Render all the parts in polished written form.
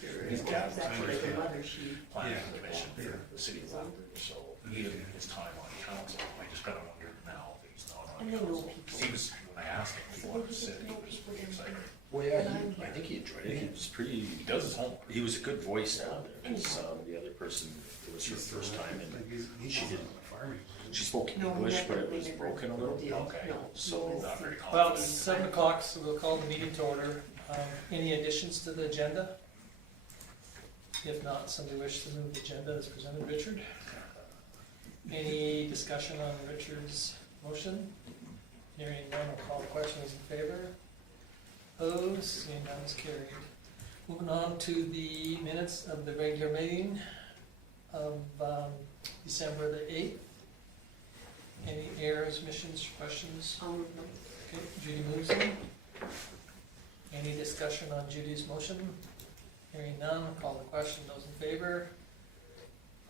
sister, His or dad was was actually first, the mother, she. planning Yeah. commission for the city of London, so even his time on council, I just kinda wondered now that he's not on And they know council. people. He was, when I asked him, he wanted to sit, he was pretty excited. Well, yeah, I think he enjoyed it. He was pretty. He does his homework. He was a good voice down there. Because the other person, it was her first time, and she didn't. She spoke No, English, but never- it was they never broken a little. did. Okay. No, So, he was- Not very Well, confident. it's 7 o'clock, so we'll call the meeting to order. Any additions to the agenda? If not, somebody wish to move the agenda as presented, Richard? Any discussion on Richard's motion? Hearing none, I'll call the question, those in favor? Opposed, seeing none is carried. Moving on to the minutes of the regular meeting of December the 8th. Any errors, omissions, questions? I'll move them. Okay, Judy moves them. Any discussion on Judy's motion? Hearing none, I'll call the question. Those in favor?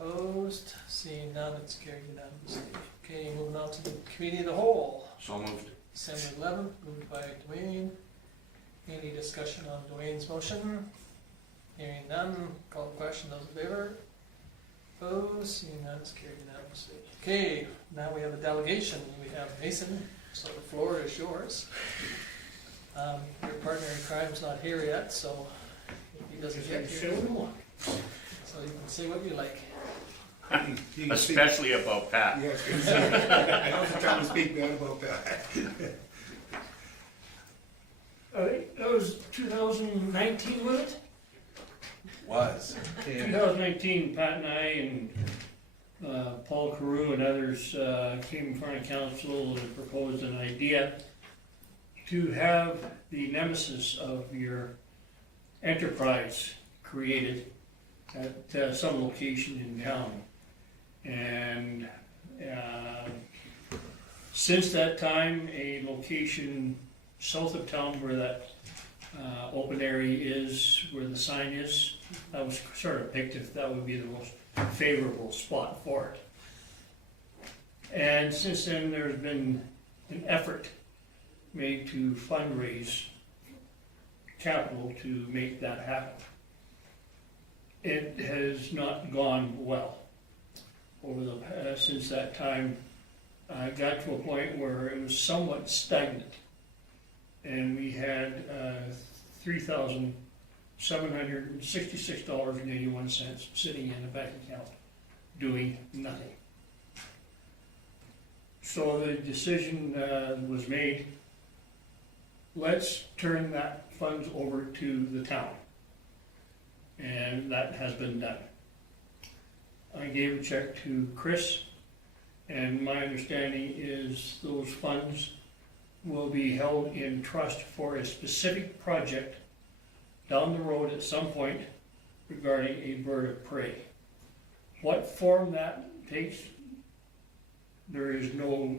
Opposed? Seeing none, it's carried unanimously. Okay, moving on to the committee of the whole. So moved. December 11th, moved by Dwayne. Any discussion on Dwayne's motion? Hearing none, call the question. Those in favor? Opposed? Seeing none, it's carried unanimously. Okay, now we have a delegation. We have Mason, so the floor is yours. Your partner in crime's not here yet, so if he doesn't get here, so you can say what you like. Especially about Pat. Yes, I don't try to speak bad about that. I think that was 2019, was it? Was. 2019, Pat and I and Paul Carew and others came in front of council and proposed an idea to have the nemesis of your enterprise created at some location in town. And since that time, a location south of town where that open area is, where the sign is, that was sort of picked if that would be the most favorable spot for it. And since then, there's been an effort made to fundraise capital to make that happen. It has not gone well over the since that time. Got to a point where it was somewhat stagnant, and we had $3,766.81 sitting in a bank account, doing nothing. So the decision was made, let's turn that funds over to the town. And that has been done. I gave a check to Chris, and my understanding is those funds will be held in trust for a specific project down the road at some point regarding a bird of prey. What form that takes, there is no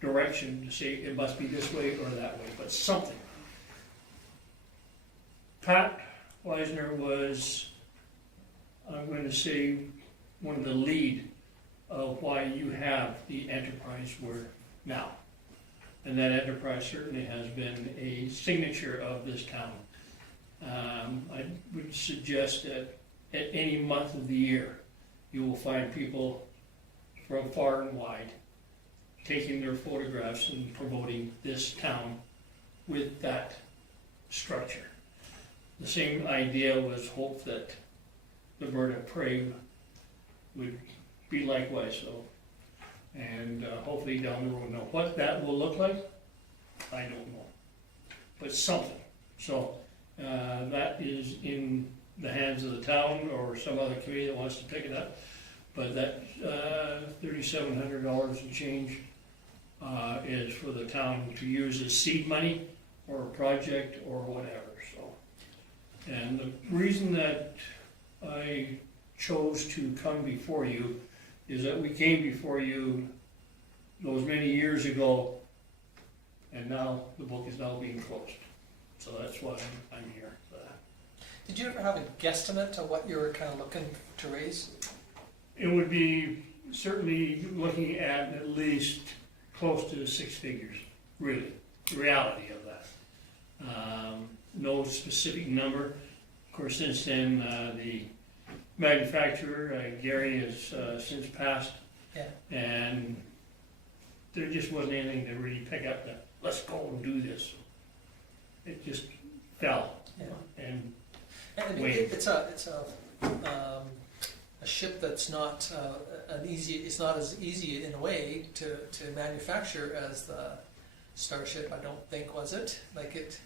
direction to say it must be this way or that way, but something. Pat Weisner was, I'm going to say, one of the lead of why you have the enterprise we're now. And that enterprise certainly has been a signature of this town. I would suggest that at any month of the year, you will find people from far and wide taking their photographs and promoting this town with that structure. The same idea was hope that the bird of prey would be likewise so. And hopefully down the road, now what that will look like, I don't know. But something. So that is in the hands of the town or some other committee that wants to pick it up. But that $3,700 and change is for the town to use as seed money or a project or whatever. So, and the reason that I chose to come before you is that we came before you those many years ago, and now the book is now being closed. So that's why I'm here for that. Did you ever have a guesstimate of what you were kind of looking to raise? It would be certainly looking at least close to 6 figures, really, the reality of that. No specific number. Of course, since then, the manufacturer, Gary, has since passed. Yeah. And there just wasn't anything to really pick up that, let's go and do this. It just fell. Yeah. And And Wait. it's a ship that's not it's not as easy in a way to manufacture as the Starship, I don't think, was it? Like it,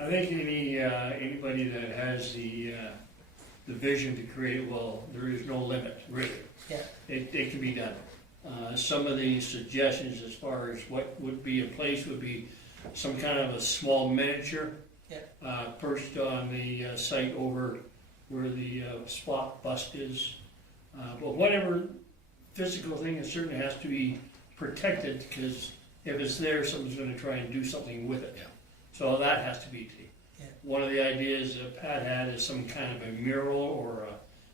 I think anybody that has the vision to create, well, there is no limit, really. yeah, It can be done. Some of the suggestions as far as what would be in place would be some kind of a small miniature perched on the site over where the spot bust is. But whatever physical thing, it certainly has to be protected, because if it's there, someone's gonna try and do something with it. Yeah. So that has to be. Yeah. One of the ideas that Pat had is some kind of a mural or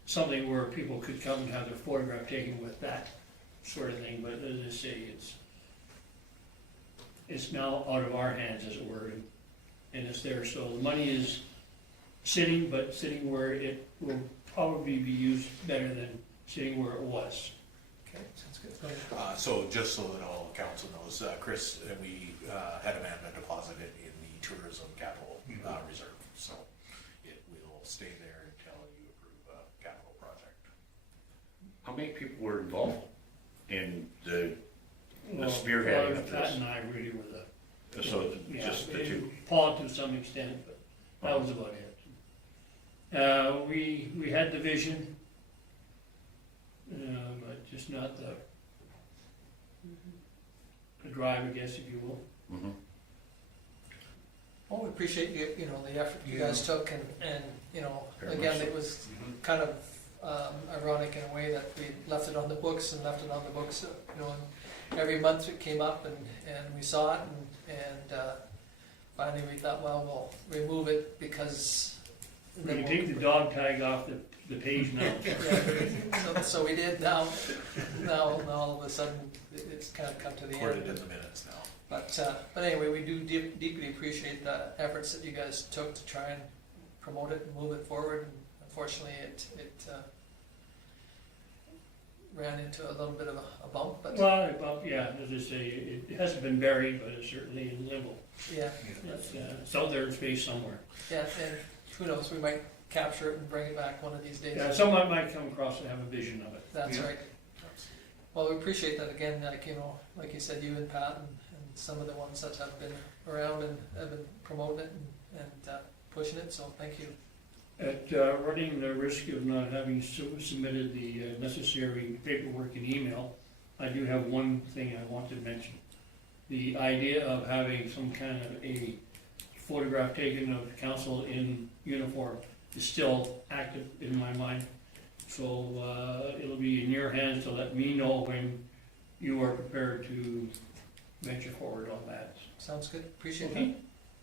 something where people could come and have their photograph taken with that sort of thing, but as I say, it's now out of our hands, as it were, and it's there, so the money is sitting, but sitting where it will probably be used better than sitting where it was. okay, sounds good. Go ahead. So just so that all council knows, Chris, we had amendment deposited in the tourism capital reserve, so it will stay there until you approve a capital project. How many people were involved in the Well, spearheading of Pat this? and I really were So yeah, just the and two? Paul to some extent, but that was about it. We had the vision, but just not the drive, I guess, if you will. Mhm. Well, we appreciate you know, the effort you guys took, and you know, Very again, much it was kind of ironic in a way that we left it on the books, you know, and every month it came up, and we saw it, and finally we thought, well, we'll remove it because. We can take the dog tag off the page now. Yeah, so we did. Now all of a sudden it's kind of come to the Recorded in end. the minutes now. But anyway, we do deeply appreciate the efforts that you guys took to try and promote it and move it forward. And unfortunately, it ran into a little bit of a bump, but Well, yeah, as I say, it hasn't been buried, but it's certainly in limbo. yeah, It's out there in space somewhere. yeah, and who knows, we might capture it and bring it back one of these days. Yeah, someone might come across and have a vision of it. That's Yeah. right. Well, we appreciate that again, like, you know, like you said, you and Pat and some of the ones that have been around and have been promoting it and pushing it, so thank you. At running the risk of not having submitted the necessary paperwork and email, I do have one thing I want to mention. The idea of having some kind of a photograph taken of the council in uniform is still active in my mind. So it'll be in your hands to let me know when you are prepared to venture forward on that. Sounds good, appreciate that. Okay.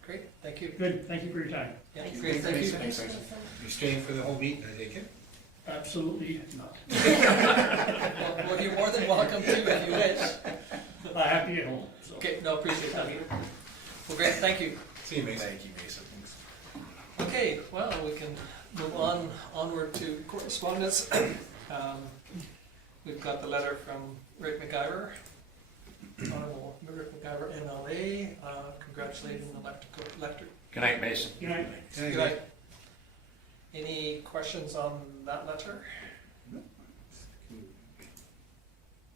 Great, thank you. Good, thank you for your time. Yeah, great, thank you. Thanks. You staying for the whole meeting, I take it? Absolutely not. Well, you're more than welcome to if you wish. I have to get home, so. Okay, no, appreciate that. Well, great, thank you. See you, Mason. Thank you, Mason. Okay, well, we can move onward to correspondence. We've got the letter from Rick McIver, Honorable Rick McIver, MLA, congratulating the electric. Good night, Mason. Good night. Good night. Any questions on that letter?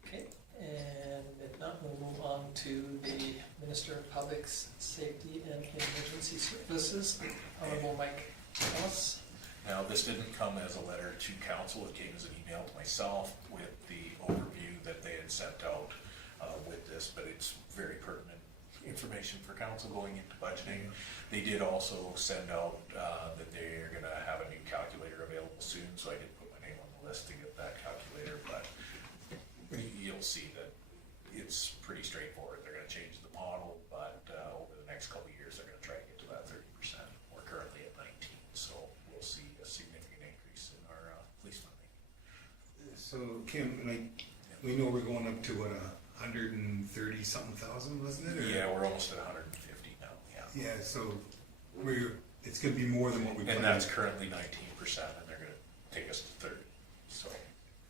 Okay, and if not, we'll move on to the Minister of Public Safety and Emergency Services, Honorable Mike Ellis. Now, this didn't come as a letter to council, it came as an email to myself with the overview that they had sent out with this, but it's very pertinent information for council going into budgeting. They did also send out that they're gonna have a new calculator available soon, so I did put my name on the list to get that calculator, but you'll see that it's pretty straightforward. They're gonna change the model, but over the next couple of years, they're gonna try to get to that 30%. We're currently at 19, so we'll see a significant increase in our police funding. So Kim, like, we know we're going up to what, 130 something thousand, wasn't it? Or- Yeah, we're almost at 150 now, yeah. Yeah, so it's gonna be more than what we planned. And that's currently 19%, and they're gonna take us to 30, so.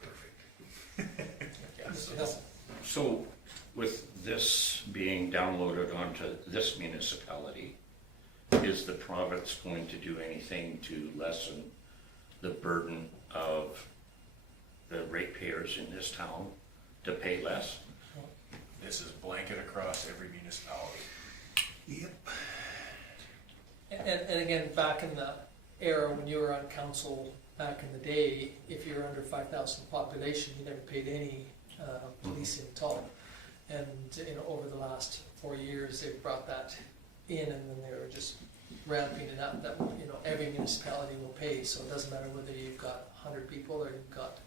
Perfect. Yeah, so- Yes. So with this being downloaded onto this municipality, is the province going to do anything to lessen the burden of the ratepayers in this town to pay less? This is blanket across every municipality. Yep. And again, back in the era when you were on council, back in the day, if you're under 5,000 population, you never paid any policing at all. And, you know, over the last 4 years, they've brought that in, and then they were just ramping it up, that, you know, every municipality will pay, so it doesn't matter whether you've got 100 people or you've got,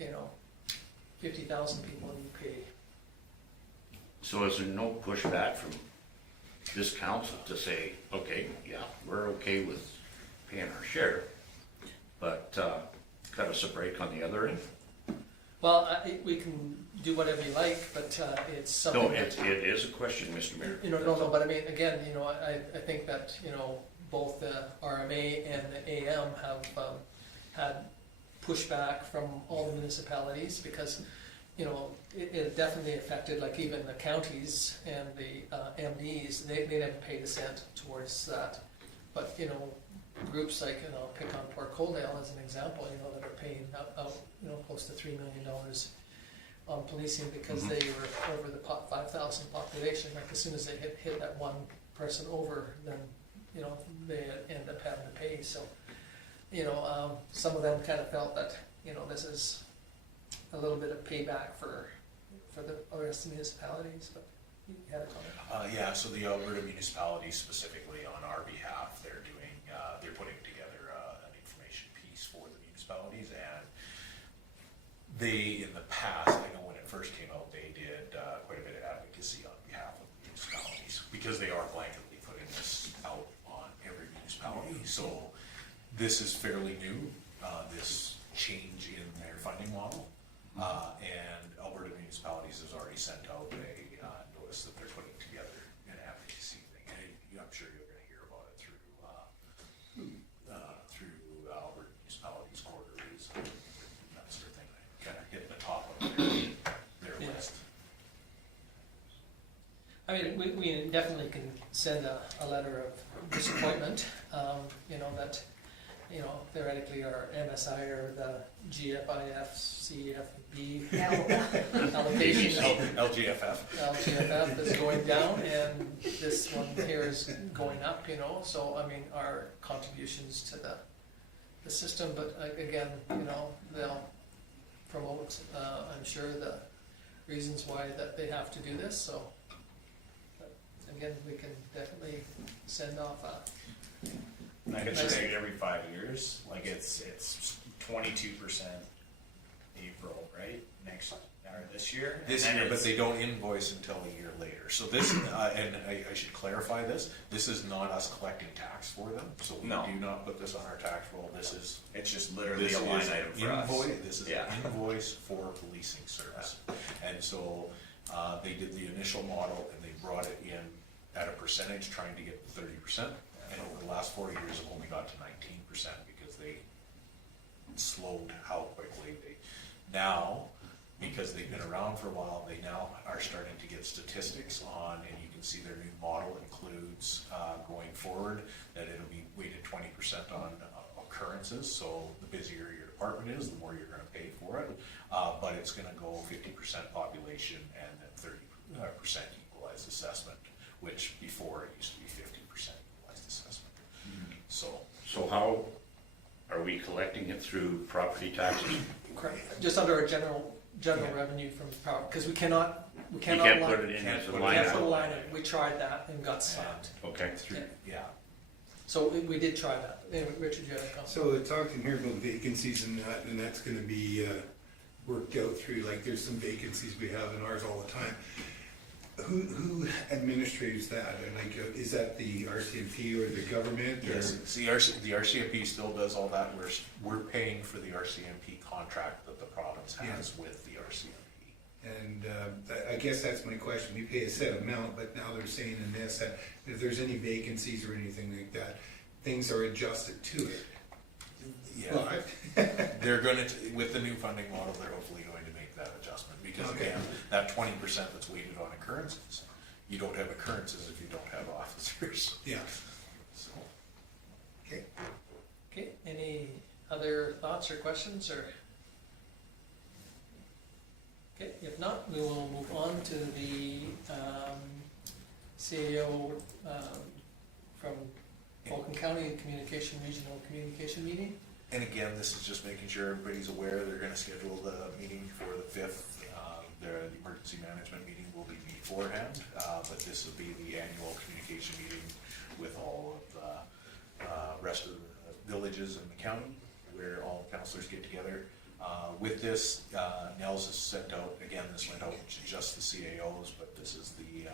you know, 50,000 people, and you pay. So is there no pushback from this council to say, okay, yeah, we're okay with paying our share, but cut us a break on the other end? Well, we can do whatever you like, but it's something No, that... it is a question, Mr. Mayor. You know, no, but I mean, again, you know, I think that, you know, both the RMA and the AM have had pushback from all the municipalities, because, you know, it definitely affected, like, even the counties and the MDs, they never paid a cent towards that. But, you know, groups like, you know, pick on Port Coldale as an example, you know, that are paying out, you know, close to $3 million on policing, because they were over the 5,000 population. Like, as soon as they hit that one person over, then, you know, they end up having to pay. So, you know, some of them kind of felt that, you know, this is a little bit of payback for the rest of the municipalities, but you had a comment. Yeah, so the Alberta municipalities specifically on our behalf, they're putting together an information piece for the municipalities, and they, in the past, I know when it first came out, they did quite a bit of advocacy on behalf of the municipalities, because they are blanketly putting this out on every municipality. So this is fairly new, this change in their funding model, and Alberta municipalities has already sent out a notice that they're putting together an advocacy thing, and I'm sure you're going to hear about it through Alberta municipalities quarterlies and that sort of thing. Kind of hitting the top of their Yeah. list. I mean, we definitely can send a letter of disappointment, you know, that, you know, theoretically our MSI or the GFIF, CFB allocation, LGFF. LGFF is going down, and this one here is going up, you know, so, I mean, our contributions to the system, but again, you know, they'll promote, I'm sure, the reasons why that they have to do this, so. But again, we can definitely send off I could just say every 5 years, like it's 22% April, right? Next, or this year? This And then year, but it's- they don't invoice until a year later. So this, and I should clarify this, this is not us collecting tax for them, so we No. do not put this on our tax roll. This is It's just literally This a line is item for us. invoice. This is Yeah. an invoice for policing service. And so they did the initial model and they brought it in at a percentage, trying to get 30%. And over the last 4 years, have only got to 19% because they slowed how quickly they. Now, because they've been around for a while, they now are starting to get statistics on, and you can see their new model includes going forward that it'll be weighted 20% on occurrences. So the busier your department is, the more you're going to pay for it. But it's going to go 50% population and then 30% equalized assessment, which before it used to be 50% equalized assessment. So how are we collecting it through property taxes? correct, just under our general revenue from power, because we cannot You can't line- put it in Can't as a put it line can't put a item? line in. We tried that and got slapped. Okay. Yeah. So we did try that. Anyway, Richard, you had a comment? So it talked in here about vacancies and that's gonna be worked out through, like, there's some vacancies we have in ours all the time. Who administrates that? And like, is that the RCMP or the government? or- Yes, it's the RCMP still does all that. We're paying for the RCMP contract that the province has with the RCMP. And I guess that's my question. We pay a set amount, but now they're saying in this that if there's any vacancies or anything like that, things are adjusted to it. Yeah, But, they're gonna, with the new funding model, they're hopefully going to make that adjustment, because Okay. again, that 20% that's weighted on occurrences, you don't have occurrences if you don't have officers. yeah, So, okay. Okay, any other thoughts or questions, or? Okay, if not, we will move on to the CAO from Vulcan County Communication Regional Communication Meeting. and again, this is just making sure everybody's aware, they're gonna schedule the meeting for the 5th. The emergency management meeting will be beforehand, but this will be the annual communication meeting with all of the rest of the villages in the county, where all councilors get together. With this, Nels has sent out, again, this went out to just the CAOs, but this is the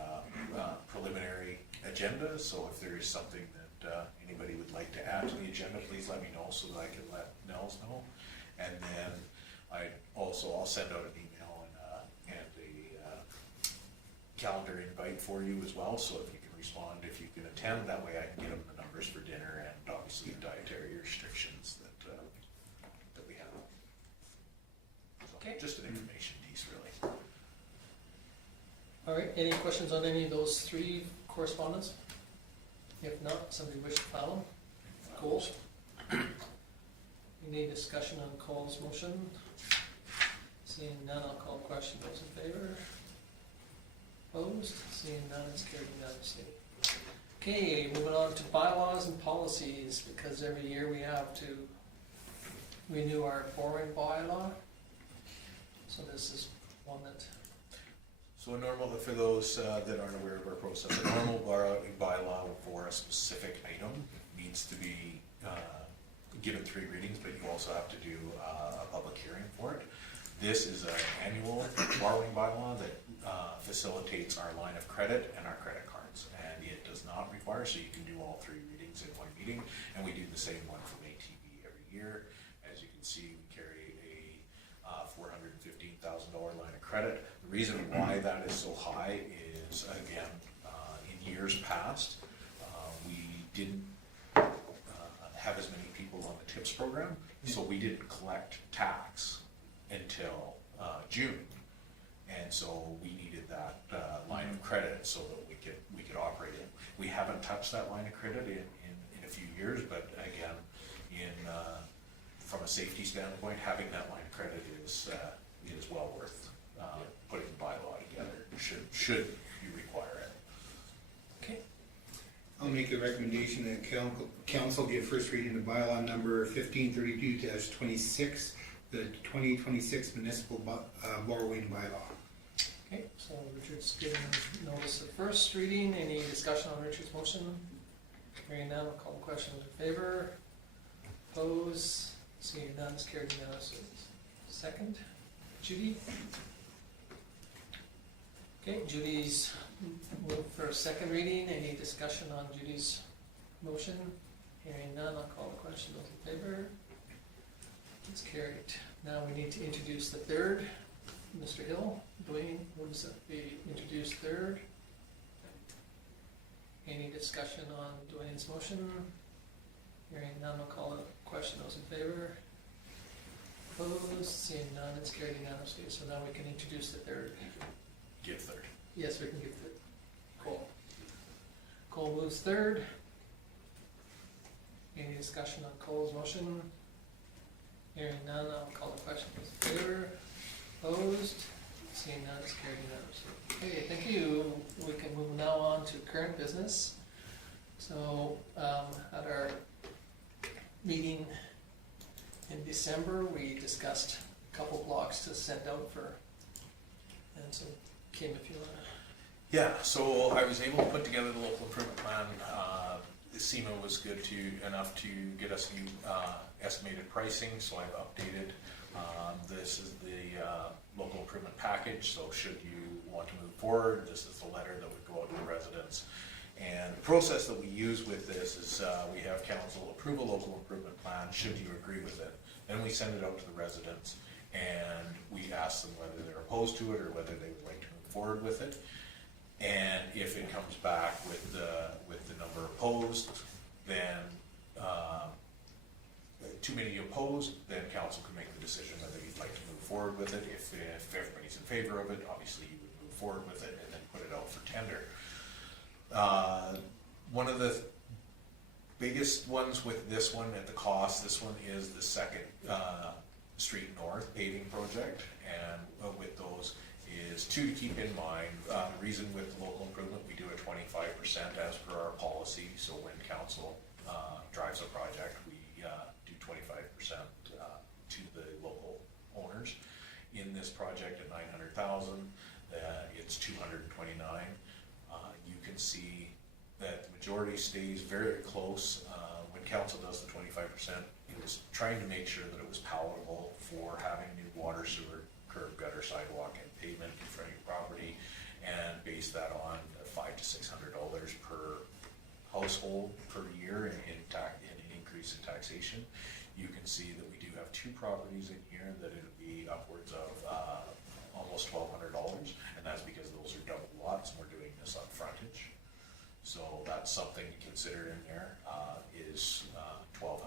preliminary agenda, so if there is something that anybody would like to add to the agenda, please let me know so that I can let Nels know. And then I'll send out an email and a calendar invite for you as well, so if you can respond, if you can attend, that way I can get them the numbers for dinner and obviously dietary restrictions that we have. So, Okay. just an information piece, really. All right, any questions on any of those three correspondence? If not, somebody wish to file them? Coles? Any discussion on Cole's motion? Seeing none, I'll call the question. Those in favor? Opposed? Seeing none, it's carried unanimously. Okay, moving on to bylaws and policies, because every year we have to renew our borrowing bylaw. So this is one that, So a normal, for those that aren't aware of our process, a normal borrowing bylaw for a specific item needs to be given 3 readings, but you also have to do a public hearing for it. This is an annual borrowing bylaw that facilitates our line of credit and our credit cards. And it does not require, so you can do all 3 readings in one meeting, and we do the same one from ATV every year. As you can see, we carry a $415,000 line of credit. The reason why that is so high is, again, in years past, we didn't have as many people on the TIPS program, so we didn't collect tax until June. And so we needed that line of credit so that we could operate it. We haven't touched that line of credit in a few years, but again, from a safety standpoint, having that line of credit is well worth putting the bylaw together, should you require it. okay, I'll make a recommendation that council give first reading of bylaw number 1532-26, the 2026 municipal borrowing bylaw. okay, so Richard's given notice of first reading. Any discussion on Richard's motion? Hearing none, I'll call the question in favor. Opposed? Seeing none, it's carried unanimously. Second, Judy? Okay, Judy's moved for a second reading. Any discussion on Judy's motion? Hearing none, I'll call the question. Those in favor? It's carried. Now we need to introduce the third. Mr. Hill, Dwayne, moves that be introduced third. Any discussion on Dwayne's motion? Hearing none, I'll call the question. Those in favor? Opposed? Seeing none, it's carried unanimously. So now we can introduce the third. Give third. Yes, we can give third. Cole. Cole moves third. Any discussion on Cole's motion? Hearing none, I'll call the question. Those in favor? Opposed? Seeing none, it's carried unanimously. Okay, thank you. We can move now on to current business. So, at our meeting in December, we discussed a couple blocks to send out for, and so Kim, if you wanna. Yeah, so I was able to put together the local improvement plan. SEMA was good enough to get us new estimated pricing, so I've updated. This is the local improvement package, so should you want to move forward, this is the letter that would go out to the residents. And the process that we use with this is we have council approve a local improvement plan, should you agree with it. Then we send it out to the residents, and we ask them whether they're opposed to it or whether they would like to move forward with it. And if it comes back with the number opposed, then too many opposed, then council can make the decision whether you'd like to move forward with it. If everybody's in favor of it, obviously you would move forward with it and then put it out for tender. One of the biggest ones with this one at the cost, this one is the Second Street North paving project, and with those is two to keep in mind. The reason with local improvement, we do a 25% as per our policy, so when council drives a project, we do 25% to the local owners. In this project at 900,000, it's 229. You can see that the majority stays very close. When council does the 25%, it was trying to make sure that it was palatable for having new water, sewer, curb, gutter, sidewalk, and pavement in front of your property, and base that on $500 to $600 per household per year in an increase in taxation. You can see that we do have two properties in here that it'll be upwards of almost $1,200, and that's because those are double lots and we're doing this on frontage. So that's something to consider in there, is $1,200,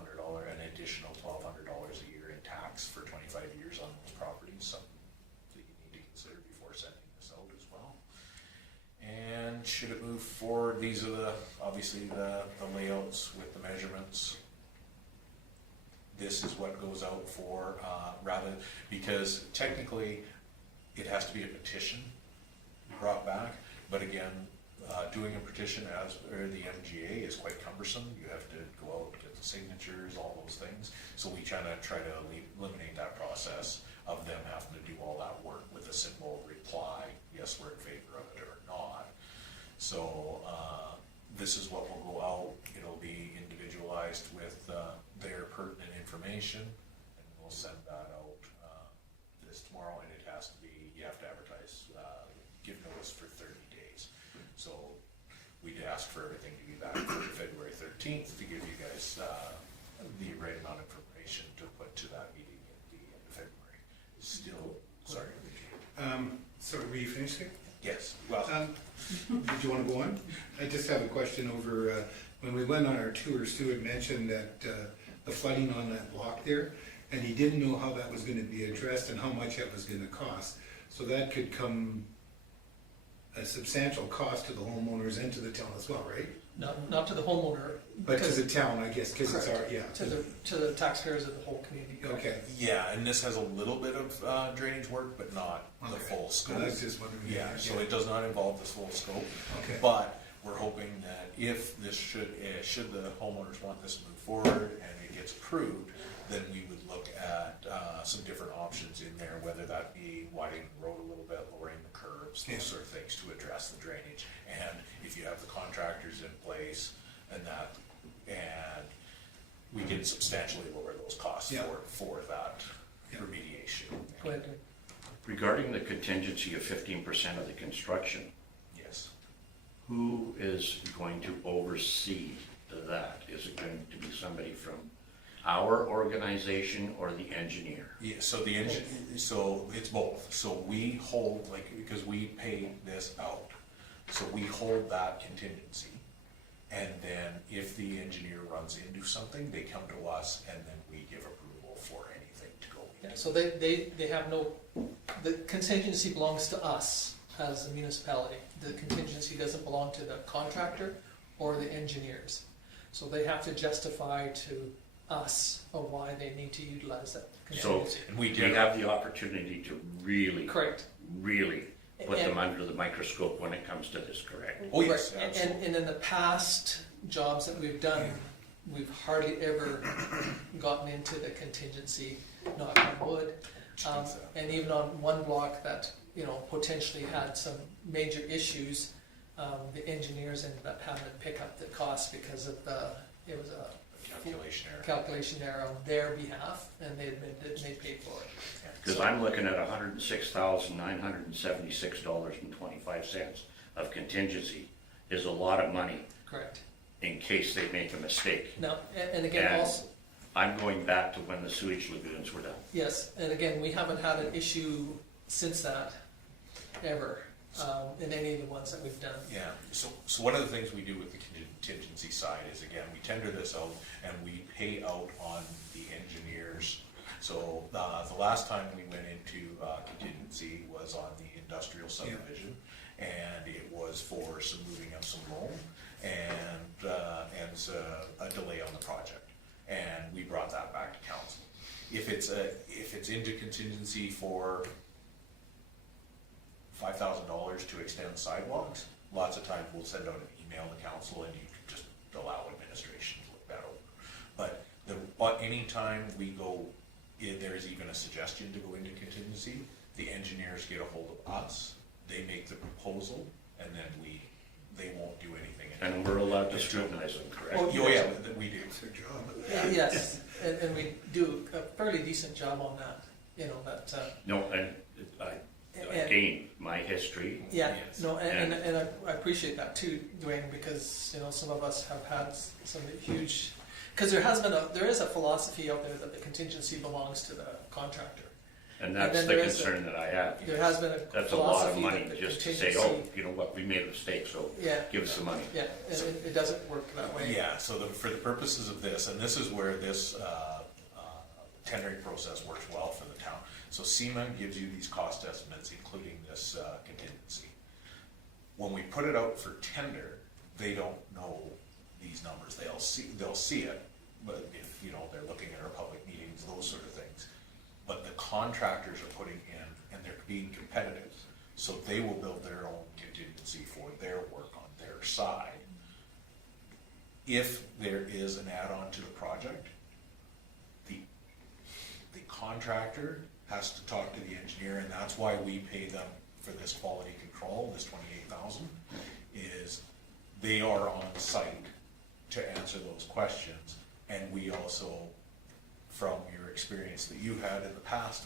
an additional $1,200 a year in tax for 25 years on those properties, something that you need to consider before sending this out as well. And should it move forward, these are obviously the layouts with the measurements. This is what goes out for, because technically it has to be a petition brought back, but again, doing a petition as per the MGA is quite cumbersome. You have to go out, get the signatures, all those things. So we try to eliminate that process of them having to do all that work with a simple reply, yes, we're in favor of it or not. So this is what will go out. It'll be individualized with their pertinent information, and we'll send that out this tomorrow. And it has to be, you have to advertise, give notice for 30 days. So we'd ask for everything to be back for February 13th to give you guys the right amount of information to put to that meeting at the end of February. Still, sorry. So were you finished there? Yes, well, Did you want to go on? I just have a question over, when we went on our tour, Stu had mentioned that the flooding on that block there, and he didn't know how that was gonna be addressed and how much that was gonna cost. So that could come a substantial cost to the homeowners and to the town as well, right? Not to the homeowner. But to because- the town, I guess, because it's our, yeah. To the taxpayers of the whole community. Okay. yeah, and this has a little bit of drainage work, but not the Okay. full So scope. I was just wondering. Yeah, so it does not involve the full scope. Okay. But we're hoping that if this should the homeowners want this to move forward and it gets approved, then we would look at some different options in there, whether that be widening the road a little bit, lowering the curbs, those Yeah. sort of things to address the drainage. And if you have the contractors in place and we can substantially lower those costs Yeah. for that Yeah. remediation. Go ahead, Dave. Regarding the contingency of 15% of the construction, Yes. who is going to oversee that? Is it going to be somebody from our organization or the engineer? Yeah, so so it's both. So we hold, because we pay this out, so we hold that contingency. And then if the engineer runs into something, they come to us and then we give approval for anything to go in. Yeah, so they have no, the contingency belongs to us as a municipality. The contingency doesn't belong to the contractor or the engineers. So they have to justify to us of why they need to utilize that So contingency. And we we do. have the opportunity to really Correct. put And- them under the microscope when it comes to this, correct? Oh, yes, Right. absolutely. And in the past jobs that we've done, we've hardly ever gotten into the contingency, knock on wood. And even on one block that, potentially had some major issues, the engineers ended up having to pick up the cost because of it was a Calculation error. calculation error on their behalf, and they admitted it and they paid for it. Because I'm looking at $106,976.25 of contingency is a lot of money Correct. in case they make a mistake. Now, and again, And- also, I'm going back to when the sewage lagoons were done. yes, and again, we haven't had an issue since that, ever. in any of the ones that we've done. Yeah, so one of the things we do with the contingency side is, again, we tender this out and we pay out on the engineers. So, the last time we went into, contingency was on the industrial subdivision, and it was for some moving of some loan and a delay on the project. And we brought that back to council. If it's into contingency for $5,000 to extend sidewalks, lots of times we'll send out an email to council and you can just allow administration to look that over. But anytime we go, if there's even a suggestion to go into contingency, the engineers get a hold of us, they make the proposal, and then they won't do anything. And we're allowed to scrutinize them, correct? Oh, Yeah, we do. It's their job. Yes, and we do a fairly decent job on that, No, and again, my history, yeah, Yes. no, and I appreciate that too, Dwayne, because, some of us have had some huge, because there is a philosophy out there that the contingency belongs to the contractor. and that's then the there is concern that I have. There has been a That's a lot of philosophy money that the just to say, contingency- oh, you know what, we made a mistake, so Yeah, give us the money. yeah, and it doesn't work that way. Yeah, so for the purposes of this, and this is where this tendering process works well for the town. So SEMA gives you these cost estimates, including this contingency. When we put it out for tender, they don't know these numbers. They'll see it, but if, they're looking at our public meetings, those sort of things. But the contractors are putting in, and they're being competitive, so they will build their own contingency for their work on their side. If there is an add-on to the project, the contractor has to talk to the engineer, and that's why we pay them for this quality control, this $28,000, is they are on site to answer those questions. And we also, from your experience that you had in the past,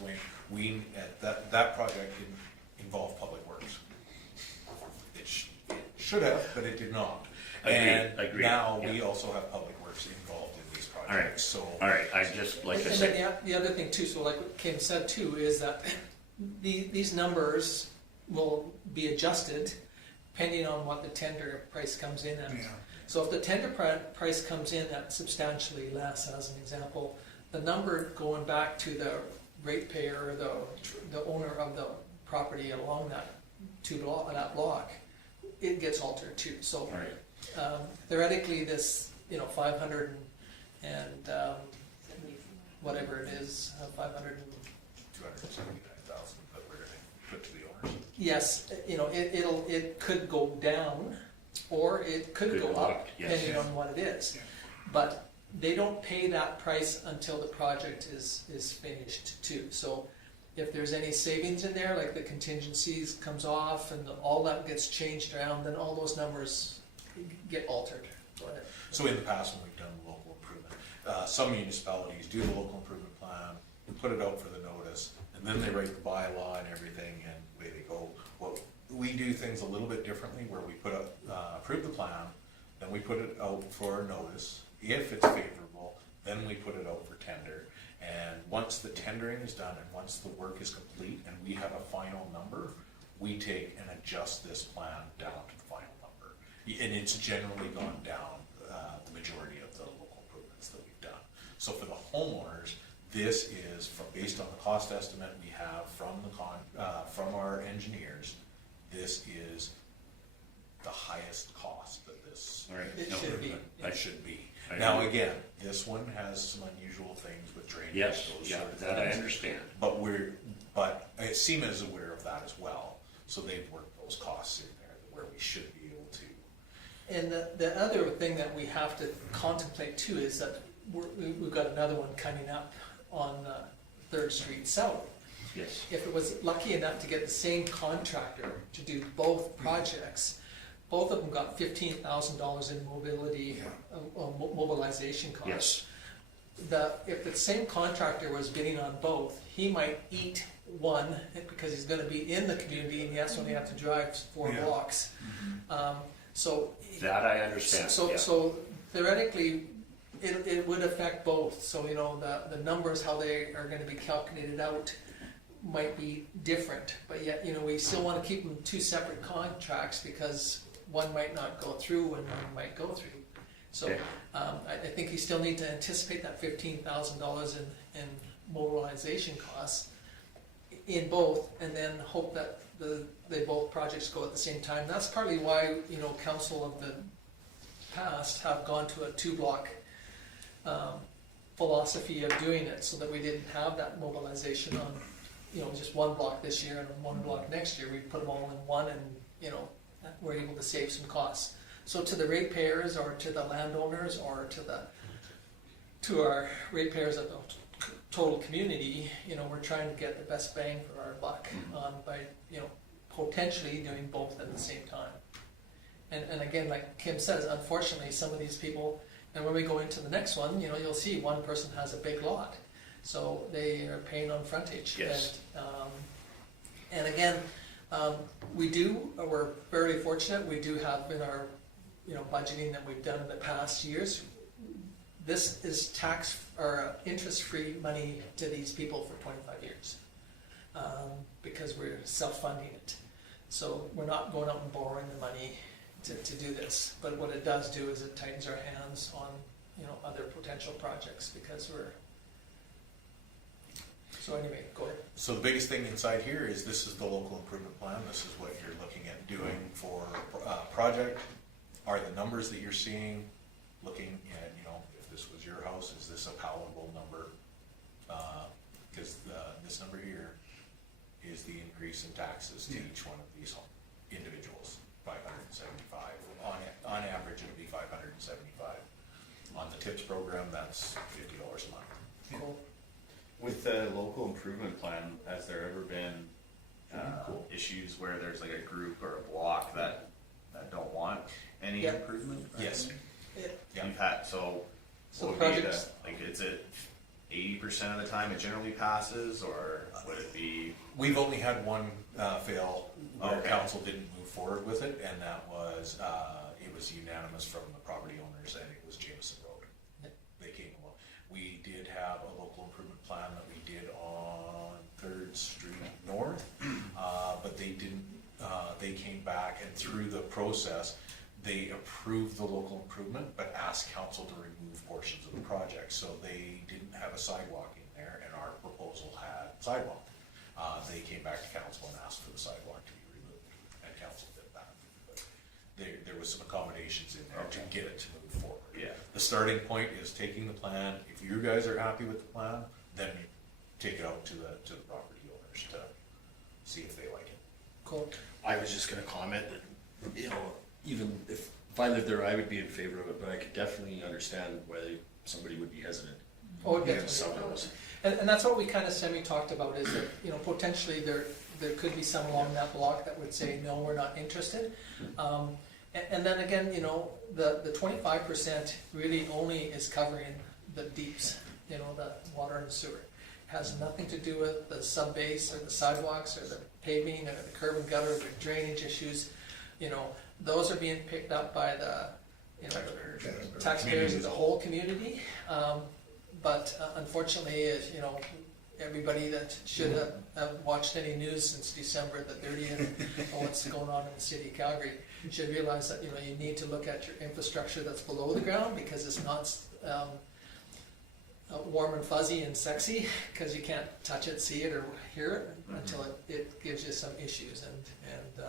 Wayne, that project didn't involve Public Works. It should have, but it did not. Agreed. Now Yeah. we also have Public Works involved in these All right, projects, so. all right, I just, like I And said, then the other thing too, so like what Kim said too, is that these numbers will be adjusted depending on what the tender price comes in at. Yeah. So if the tender price comes in at substantially less, as an example, the number going back to the ratepayer, the owner of the property along that block, it gets altered too. So all right, theoretically, this 500 and whatever it is, 500. 279,000 that we're gonna put to the owners. Yes, it could go down, or it could Could go go up, up, yes. depending on what it is. Yeah. But they don't pay that price until the project is finished too. So if there's any savings in there, like the contingencies comes off and all that gets changed around, then all those numbers get altered. So in the past, when we've done local improvement, some municipalities do the local improvement plan, put it out for the notice, and then they write the bylaw and everything, and away they go. Well, we do things a little bit differently, where we approve the plan, then we put it out for notice. If it's favorable, then we put it out for tender. And once the tendering is done, and once the work is complete, and we have a final number, we take and adjust this plan down to the final number. And it's generally gone down, the majority of the local improvements that we've done. So for the homeowners, this is based on the cost estimate we have from our engineers. This is the highest cost that this all right. It No, should be. it should be. I Now, agree. again, this one has some unusual things with drainage. Yes, those yeah, sort of that I things. understand. But SEMA is aware of that as well, so they've worked those costs in there where we should be able to. And the other thing that we have to contemplate too is that we've got another one coming up on 3rd Street South. Yes, If it was lucky enough to get the same contractor to do both projects, both of them got $15,000 in mobilization costs. yes, If the same contractor was bidding on both, he might eat one because he's gonna be in the community and he only have to drive 4 Yeah. blocks. So that I understand, yeah. so theoretically, it would affect both. So, the numbers, how they are gonna be calculated out, might be different, but yet, you know, we still wanna keep them two separate contracts because one might not go through and one might go through. So, Okay. I think you still need to anticipate that $15,000 in mobilization costs in both, and then hope that they both projects go at the same time. That's partly why, you know, council of the past have gone to a two-block philosophy of doing it, so that we didn't have that mobilization on, you know, just one block this year and one block next year. We put them all in one, and, you know, we're able to save some costs. So to the ratepayers, or to the landowners, or to our ratepayers of the total community, you know, we're trying to get the best bang for our buck by, you know, potentially doing both at the same time. And again, like Kim says, unfortunately, some of these people, and when we go into the next one, you know, you'll see one person has a big lot, so they are paying on frontage. Yes. And again, we're very fortunate, we do have in our, you know, budgeting that we've done in the past years, this is tax or interest-free money to these people for 25 years. Because we're self-funding it. So we're not going out and borrowing the money to do this. But what it does do is it tightens our hands on, you know, other potential projects, because so anyway, go ahead. So the biggest thing inside here is this is the local improvement plan. This is what you're looking at doing for project. Are the numbers that you're seeing, looking at, you know, if this was your house, is this a palatable number? Because this number here is the increase in taxes to each one of these individuals, 575. On average, it'll be 575. On the TIPS program, that's $50 a month. Cool. With the local improvement plan, has there ever been issues where there's like a group or a block that don't want any Yeah. improvement? Yes. Yeah. You've had, so So what the would be projects- like, is it 80% of the time it generally passes, or would it be? We've only had one fail where Okay. council didn't move forward with it, and that was, it was unanimous from the property owners, and it was Jameson Road. Yep. They came along. We did have a local improvement plan that we did on 3rd Street North, but they didn't, they came back, and through the process, they approved the local improvement, but asked council to remove portions of the project, so they didn't have a sidewalk in there, and our proposal had sidewalk. They came back to council and asked for the sidewalk to be removed, and council did that. But there was some accommodations in there to get it to move forward. Yeah. The starting point is taking the plan. If you guys are happy with the plan, then you take it out to the property owners to see if they like it. Cool. I was just gonna comment that, you know, even if I lived there, I would be in favor of it, but I could definitely understand why somebody would be hesitant. Oh, against definitely. some of those. And that's what we kind of semi-talked about, is that, you know, potentially there could be some along that block that would say, no, we're not interested. And then again, you know, the 25% really only is covering the deeps, you know, the water and sewer. Has nothing to do with the sub-base or the sidewalks or the paving or the curb and gutter, the drainage issues. You know, those are being picked up by the, you know, taxpayers of the whole community. But unfortunately, you know, everybody that should have watched any news since December the 30th on what's going on in the city of Calgary should realize that, you know, you need to look at your infrastructure that's below the ground, because it's not warm and fuzzy and sexy, because you can't touch it, see it, or hear it until it gives you some issues. And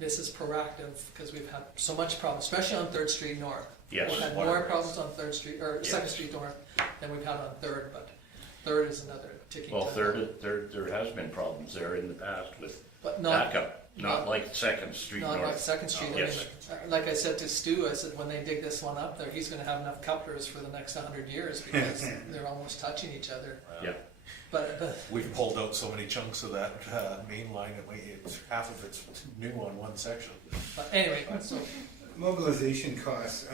this is proactive, because we've had so much problem, especially on 3rd Street North. Yes. We've had more problems on 3rd Street, or 2nd Street North than we've had on 3rd, but 3rd is another ticking Well, time. there has been problems there in the past with But not, backup, not like 2nd Street not like North. 2nd Street. I mean, Yes. like I said to Stu, I said, when they dig this one up there, he's gonna have enough couplers for the next 100 years, because they're almost touching each other. Yeah. But We've pulled out so many chunks of that main line, and half of it's new on one section. anyway, so, Mobilization costs,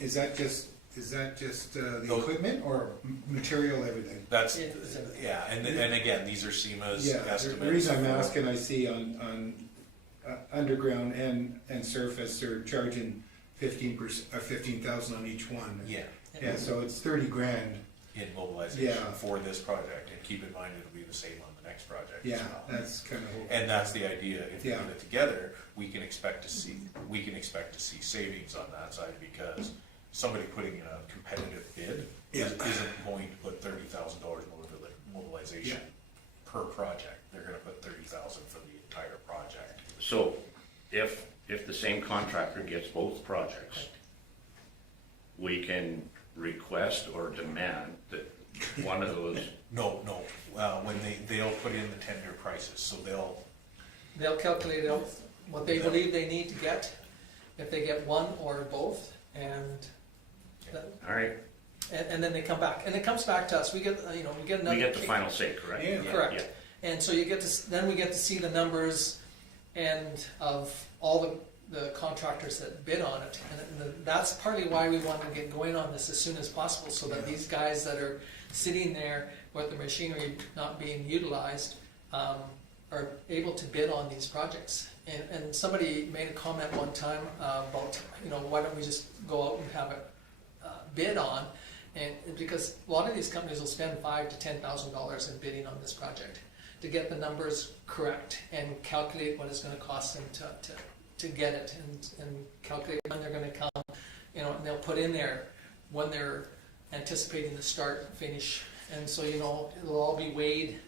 is that just the Those- equipment or material, everything? That's, It's everything. yeah, and again, these are SEMA's Yeah, estimates. the reason I'm for- asking, I see on underground and surface, they're charging 15,000 on each one. Yeah, Yeah, so it's 30 grand in mobilization Yeah. for this project, and keep in mind it'll be the same on the next project as Yeah, well. that's kind of. And that's the idea, if we Yeah. put it together, we can expect to see savings on that side, because somebody putting in a competitive bid Yeah. isn't going to put $30,000 mobilization per project. They're gonna put 30,000 for the entire project. So if the same contractor gets both projects, we can request or demand that one of those, No, when they'll put in the tender prices, so They'll calculate out what they believe they need to get, if they get one or both, and all right, and then they come back, and it comes back to us. We get another. we get the final say, correct? Yeah. Correct. Yeah. And so then we get to see the numbers and of all the contractors that bid on it. And that's partly why we want to get going on this as soon as possible, so that these guys that are sitting there with the machinery not being utilized are able to bid on these projects. And somebody made a comment one time about, why don't we just go out and have it bid on? And because a lot of these companies will spend $5,000 to $10,000 in bidding on this project to get the numbers correct and calculate what it's going to cost them to get it, and calculate when they're going to come, and they'll put in there when they're anticipating the start and finish. And so, it'll all be weighed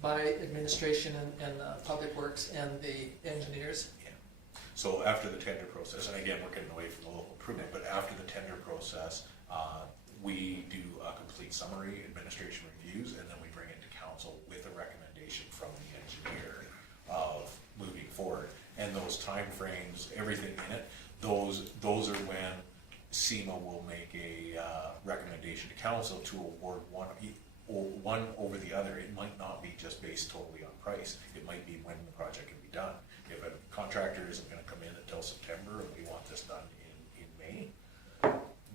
by administration and public works and the engineers. So after the tender process, and again, we're getting away from the local improvement, but after the tender process, we do a complete summary, administration reviews, and then we bring it to council with a recommendation from the engineer of moving forward. And those timeframes, everything in it, those are when SEMA will make a recommendation to council to award one over the other. It might not be just based totally on price. It might be when the project can be done. If a contractor isn't going to come in until September and we want this done in May,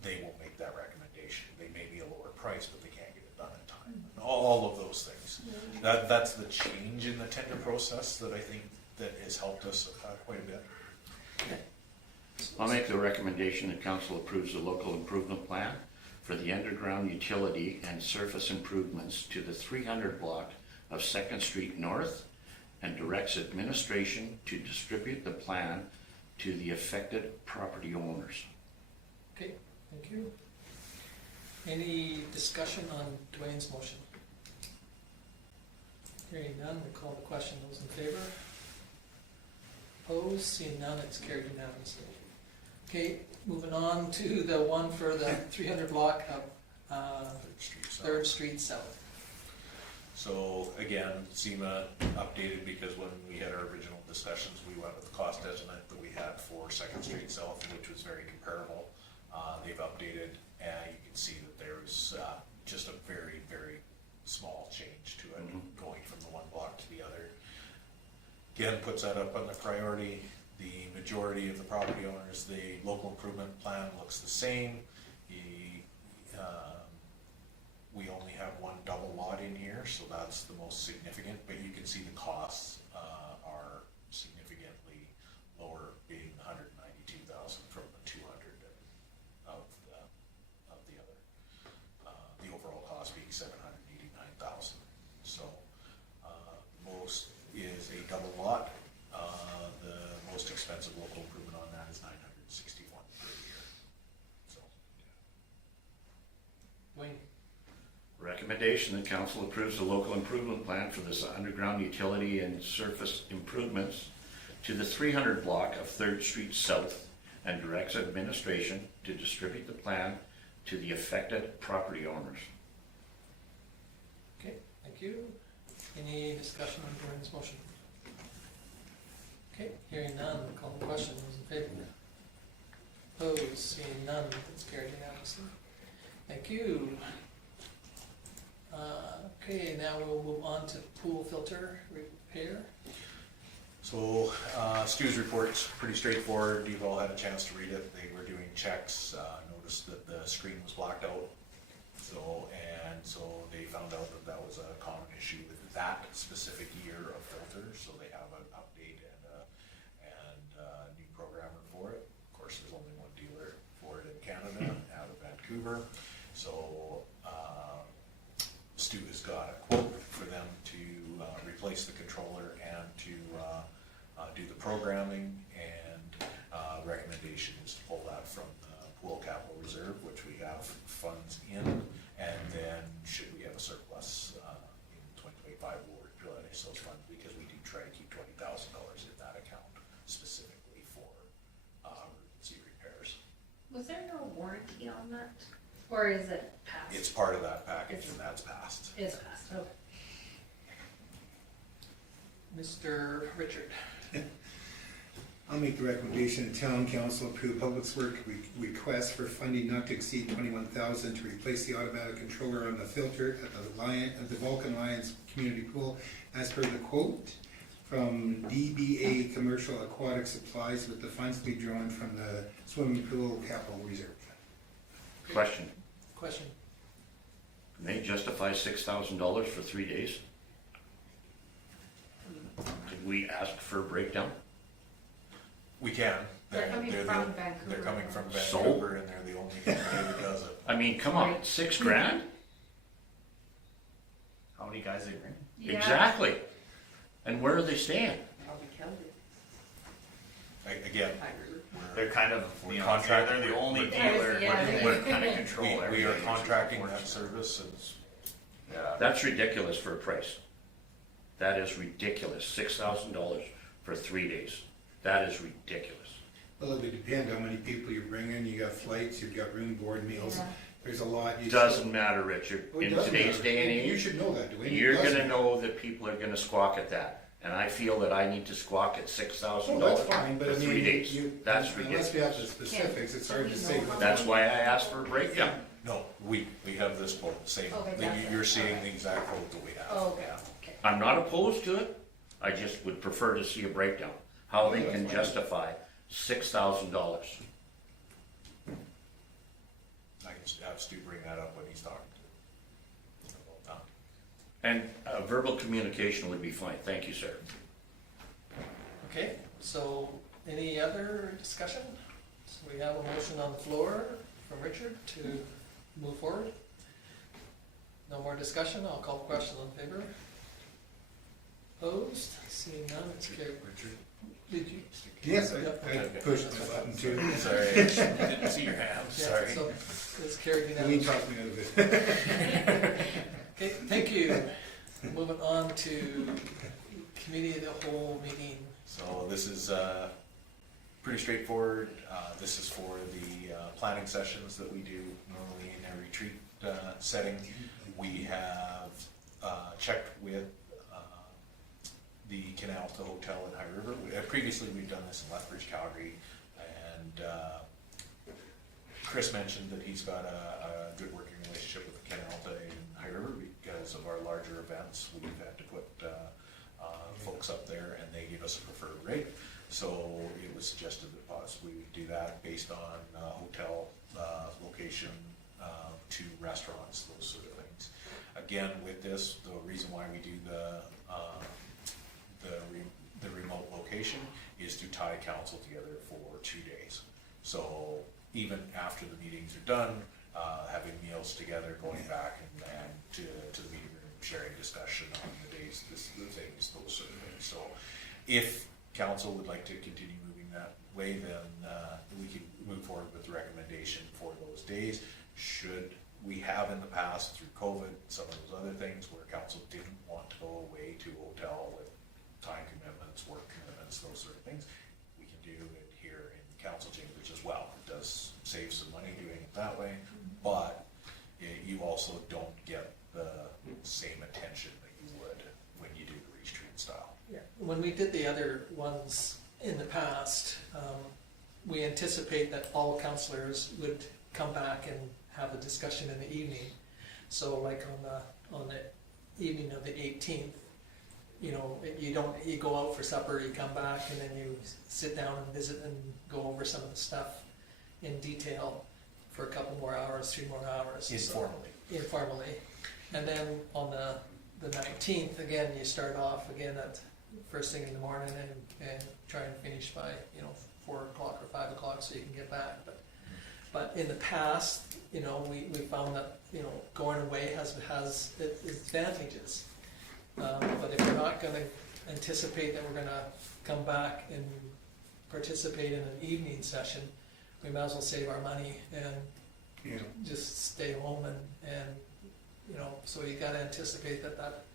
they will make that recommendation. They may be a lower price, but they can't get it done in time. And all of those things. That's the change in the tender process that I think that has helped us quite a bit. I'll make the recommendation that council approves the local improvement plan for the underground utility and surface improvements to the 300 block of 2nd Street North, and directs administration to distribute the plan to the affected property owners. Okay, thank you. Any discussion on Dwayne's motion? Hearing none, we call the question. Those in favor? Opposed? Seeing none, it's carried unanimously. Okay, moving on to the one for the 300 block of 3rd Street South. So again, SEMA updated, because when we had our original discussions, we went with the cost estimate that we had for 2nd Street South, which was very comparable. They've updated, and you can see that there's just a very, very small change to it, going from the one block to the other. Again, puts that up on the priority. The majority of the property owners, the local improvement plan looks the same. We only have one double lot in here, so that's the most significant, but you can see the costs are significantly lower, being 192,000 from the 200 of the other. The overall cost being 789,000. So most is a double lot. The most expensive local improvement on that is 961 per year. So. Dwayne? Recommendation that council approves the local improvement plan for this underground utility and surface improvements to the 300 block of 3rd Street South, and directs administration to distribute the plan to the affected property owners. Okay, thank you. Any discussion on Dwayne's motion? Okay, hearing none, we'll call the question. Those in favor? Opposed? Seeing none, it's carried unanimously. Thank you. Okay, now we'll move on to pool filter repair. So, Stu's report's pretty straightforward. You've all had a chance to read it. They were doing checks, noticed that the screen was blacked out. So they found out that that was a common issue with that specific year of filters. So they have an update and a new programmer for it. Of course, there's only one dealer for it in Canada, out of Vancouver. So replace the controller and to do the programming, and recommendation is to pull that from the pool capital reserve, which we have funds in, and then should we have a surplus in 2025, we'll replenish those funds, because we do try to keep $20,000 in that account specifically for emergency repairs. Was there no warranty on that? Or is it passed? It's part of that package, and that's passed. It's passed, okay. Mr. Richard. I'll make the recommendation, the town council approve Public Works request for funding not to exceed $21,000 to replace the automatic controller on the filter at the Vulcan Lions Community Pool, as per the quote from DBA Commercial Aquatic Supplies, with the funds to be drawn from the swimming pool capital reserve. Question, Question? can they justify $6,000 for 3 days? Did we ask for a breakdown? We can. They're coming the- from Vancouver. They're coming from So? Vancouver, and they're the only company that does it. I mean, come on, Right. $6,000? How many guys they bring? Yeah. Exactly. And where are they staying? Probably killed it. Again, They're kind of, We're you know, contracted- they're the only we're- dealer Yeah, that they- would kind of control we everything. are which is contracting that unfortunate. service, and Yeah. That's ridiculous for a price. That is ridiculous. $6,000 for 3 days. That is ridiculous. Well, it would depend how many people you're bringing, you got flights, you've got room, board, meals, Yeah. there's a lot. You Doesn't matter, Richard. Well, it In doesn't today's matter. day and You age, should know that, Dwayne. It you're doesn't gonna matter. know that people are gonna squawk at that. And I feel that I need to squawk at Well, $6,000 that's fine, but for I mean, 3 days. unless That's we have ridiculous. the specifics, it's hard do to we say. know how That's why I asked for a breakdown. no, we have this quote, same, Okay, that's it. you're seeing Okay. the exact quote that we have. Oh, okay, Yeah. okay. I'm not opposed to it. I just would prefer to see a breakdown. How they can justify $6,000. I can have Stu bring that up when he's talking to about that. And verbal communication would be fine. Thank you, sir. Okay, so any other discussion? So we have a motion on the floor from Richard to move forward. No more discussion, I'll call the question on favor. Opposed, seeing none, it's carried. Richard? Did you? Yes, I Yep. pushed my button too. Sorry, I didn't see your hand, Yeah, sorry. so it's carried Dwayne unanimously. talked me out of it. Okay, thank you. Moving on to committee of the whole meeting. So this is pretty straightforward. This is for the planning sessions that we do normally in a retreat setting. We have checked with the Canalta Hotel in High River. Previously, we've done this in Lethbridge, Calgary, and Chris mentioned that he's got a good working relationship with the Canalta in High River because of our larger events. We've had to put folks up there, and they give us a preferred rate. So it was suggested that possibly we do that based on hotel location to restaurants, those sort of things. Again, with this, the reason why we do the remote location is to tie council together for 2 days. So even after the meetings are done, having meals together, going back and to the meeting room, sharing discussion on the days, the things, those sort of things. So if council would like to continue moving that way, then we can move forward with the recommendation for those days. Should we have in the past through COVID, some of those other things where council didn't want to go away to a hotel with time commitments, work commitments, those sort of things, we can do it here in council chambers as well. It does save some money doing it that way, but you also don't get the same attention that you would when you do the retreat style. Yeah, when we did the other ones in the past, we anticipate that all councillors would come back and have a discussion in the evening. So like on the evening of the 18th, you know, you go out for supper, you come back, and then you sit down and visit and go over some of the stuff in detail for a couple more hours, 3 more hours. So- informally. And then on the 19th, again, you start off again at first thing in the morning and try and finish by, 4 o'clock or 5 o'clock so you can get back. But in the past, we found that, going away has its advantages. But if we're not gonna anticipate that we're gonna come back and participate in an evening session, we might as well save our money and Yeah. just stay home and, you know, so you gotta anticipate that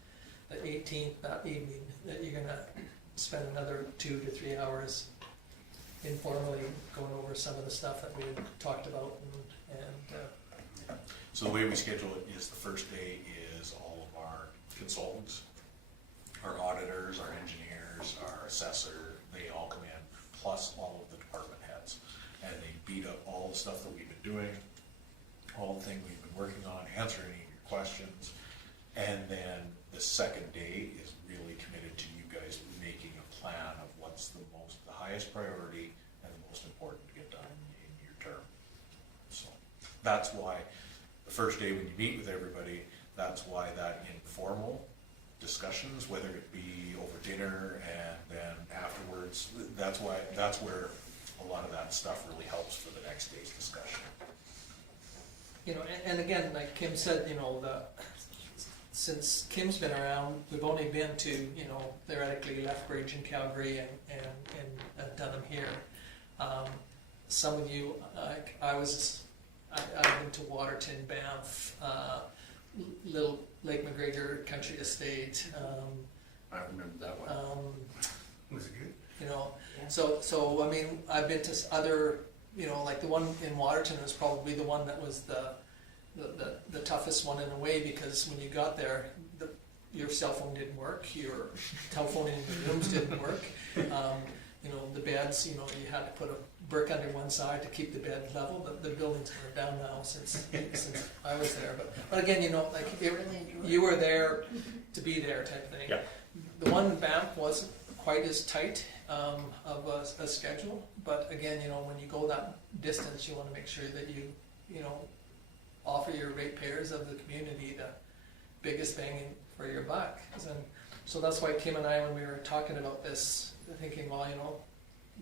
the 18th, that evening, that you're gonna spend another 2 to 3 hours informally going over some of the stuff that we had talked about and So the way we schedule it is the first day is all of our consultants, our auditors, our engineers, our assessor, they all come in, plus all of the department heads. And they beat up all the stuff that we've been doing, all the things we've been working on, answer any of your questions. And then the second day is really committed to you guys making a plan of what's the highest priority and the most important to get done in your term. So that's why the first day when you meet with everybody, that's why that informal discussions, whether it be over dinner and then afterwards, that's where a lot of that stuff really helps for the next day's discussion. you know, and again, like Kim said, you know, since Kim's been around, we've only been to, you know, theoretically Lethbridge and Calgary and done them here. Some of you, I've been to Waterton, Banff, Little Lake McGregor Country Estate, I remember that one. Was it good? you know, so I mean, I've been to other, you know, like the one in Waterton was probably the one that was the toughest one in a way, because when you got there, your cell phone didn't work, your telephone in the rooms didn't work. You know, the beds, you know, you had to put a brick under one side to keep the bed level, but the buildings are down now since I was there. But again, you know, like you were there to be there type thing. Yeah. The one in Banff wasn't quite as tight of a schedule, but again, you know, when you go that distance, you want to make sure that you know, offer your ratepayers of the community the biggest bang for your buck. And so that's why Kim and I, when we were talking about this, thinking, well, you know,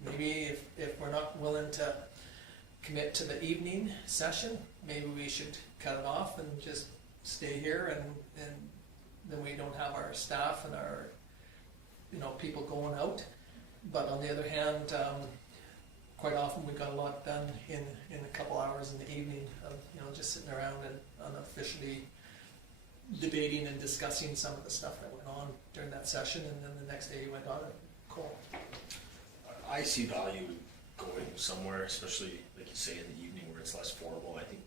maybe if we're not willing to commit to the evening session, maybe we should cut it off and just stay here, and then we don't have our staff and our, you know, people going out. But on the other hand, quite often we got a lot done in a couple hours in the evening of, you know, just sitting around and unofficially debating and discussing some of the stuff that went on during that session, and then the next day you went on it. Cool. I see value going somewhere, especially like you say in the evening where it's less formal. I think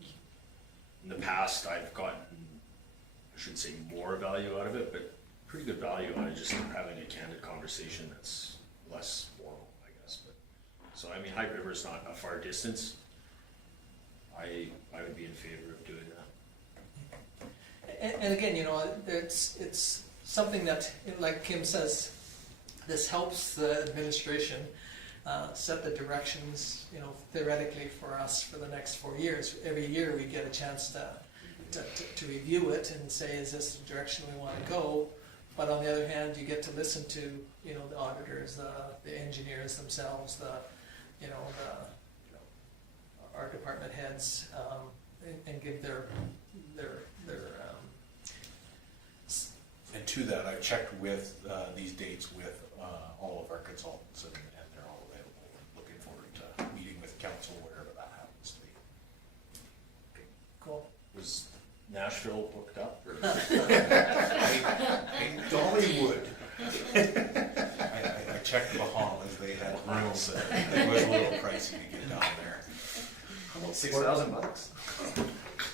in the past I've gotten, I shouldn't say more value out of it, but pretty good value out of just having a candid conversation that's less formal, I guess. But so I mean, High River is not a far distance. I would be in favor of doing that. And again, you know, it's something that, like Kim says, this helps the administration set the directions, you know, theoretically for us for the next 4 years. Every year we get a chance to review it and say, is this the direction we want to go? But on the other hand, you get to listen to, you know, the auditors, the engineers themselves, our department heads, and give their And to that, I checked with these dates with all of our consultants, and they're all available. Looking forward to meeting with council wherever that happens to be. cool. Was Nashville booked up? Or? Dollywood. I checked the Bahamas, they had rooms, it was a little pricey to get down there. How about $6,000?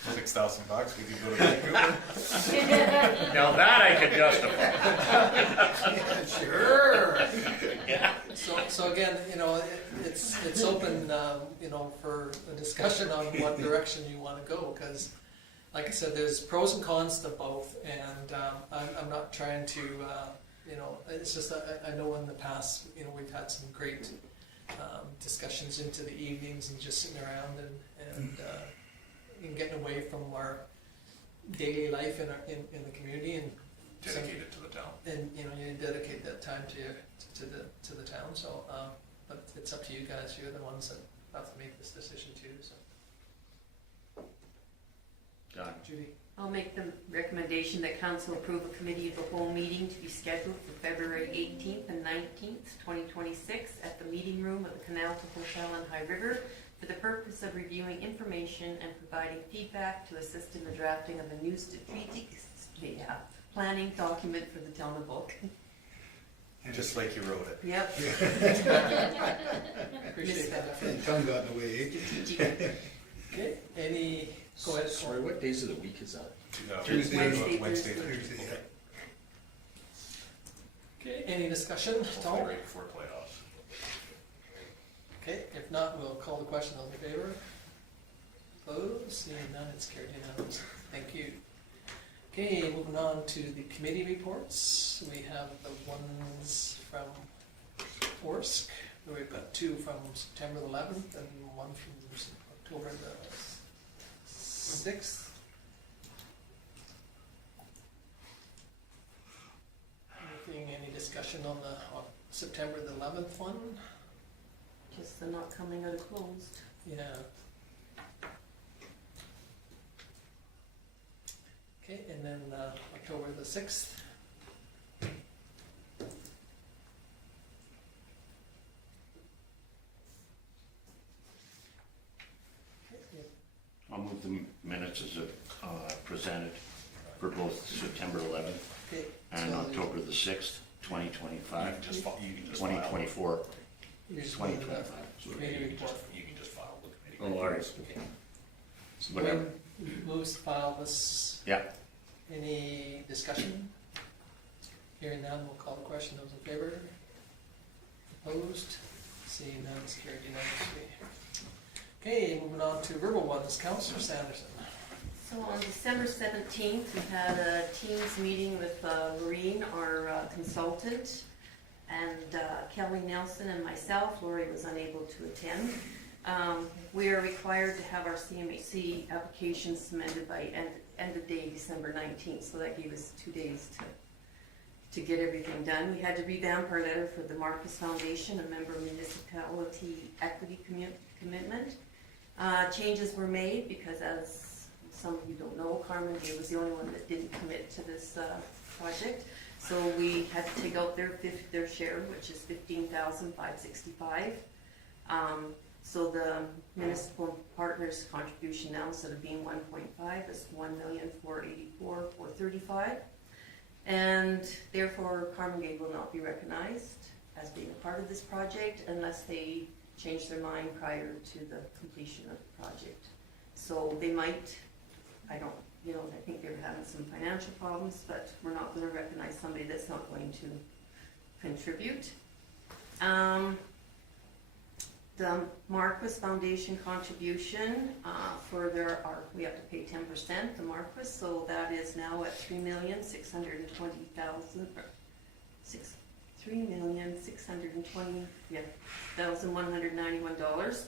$6,000, we could go to Vancouver. Now that I could justify. Sure. So again, you know, it's open, you know, for a discussion on what direction you want to go, because, like I said, there's pros and cons to both, and I'm not trying to, you know, it's just I know in the past, you know, we've had some great discussions into the evenings and just sitting around and getting away from our daily life in the community and Dedicated to the town. and you know, you dedicate that time to the town. So, but it's up to you guys. You're the ones that have to make this decision too. So, Done. Judy. I'll make the recommendation that council approve a committee of the whole meeting to be scheduled for February 18th and 19th, 2026 at the meeting room of the Canal Hotel in High River for the purpose of reviewing information and providing feedback to assist in the drafting of a new strategic planning document for the town of Vulcan. Just like you wrote it. Yep. Appreciate that. And tongue got in the way. Strategic. Okay, any, go ahead. Sorry, what days of the week is that? Tuesday, Wednesday, Thursday. Okay. Okay, any discussion? Hopefully Tom? right before playoffs. Okay, if not, we'll call the question. All in favor? Opposed? Seeing none, it's carried unanimously. Thank you. Okay, moving on to the committee reports. We have the ones from Orsk. We've got two from September the 11th and one from October the 6th. Any discussion on the September the 11th one? Just the not coming out of closed. Yeah. Okay, and then October the 6th. I'll move the minutes as presented for both September 11th Okay, and so October the 6th, 2025. You can just file. 2024. you just 2025. committee report. You can just file the committee. Oh, all right. Okay. So Whatever. Wayne moves to file this. Yeah. Any discussion? Hearing none, we'll call the question. Those in favor? Opposed? Seeing none, it's carried unanimously. Okay, moving on to verbal ones. Councillor Sanderson. So on December 17th, we had a Teams meeting with Maureen, our consultant, and Kelly Nelson and myself. Lori was unable to attend. We are required to have our CMHC application submitted by end of day December 19th, so that gave us 2 days to get everything done. We had to revamp our letter for the Marcus Foundation, a member municipality equity commitment. Changes were made because, as some of you don't know, Carmen Gay was the only one that didn't commit to this project. So we had to take out their share, which is $15,565. So the municipal partners' contribution now, instead of being 1.5, is $1,484,435. And therefore, Carmen Gay will not be recognized as being a part of this project unless they change their mind prior to the completion of the project. So they might, I think they're having some financial problems, but we're not going to recognize somebody that's not going to contribute. The Marquis Foundation contribution we have to pay 10%, the Marquis, so that is now at $3,620,191.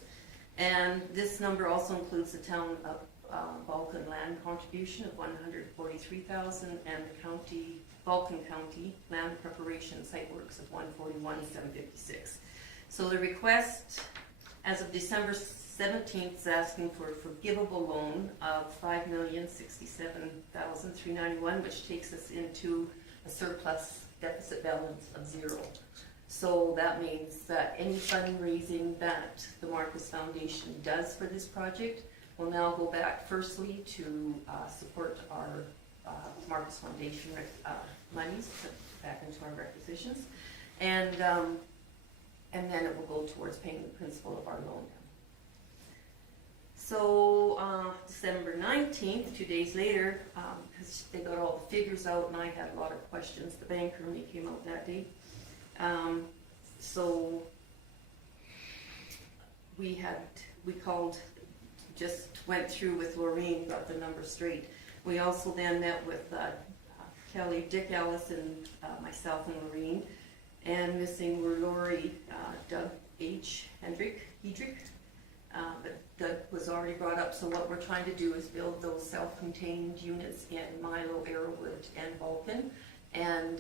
And this number also includes the town of Vulcan land contribution of $143,000 and the Vulcan County land preparation site works of $141,756. So the request, as of December 17th, is asking for a forgivable loan of $5,067,391, which takes us into a surplus deficit balance of 0. So that means that any fundraising that the Marcus Foundation does for this project will now go back firstly to support our Marcus Foundation monies back into our requisitions, and then it will go towards paying the principal of our loan. So December 19th, 2 days later, because they got all the figures out and I had a lot of questions, the banker only came out that day. So we went through with Lorraine, got the numbers straight. We also then met with Kelly, Dick Ellis, and myself and Lorraine. And missing were Lori, Doug H. Hedrick. But Doug was already brought up, so what we're trying to do is build those self-contained units in Milo, Arrowwood, and Vulcan. And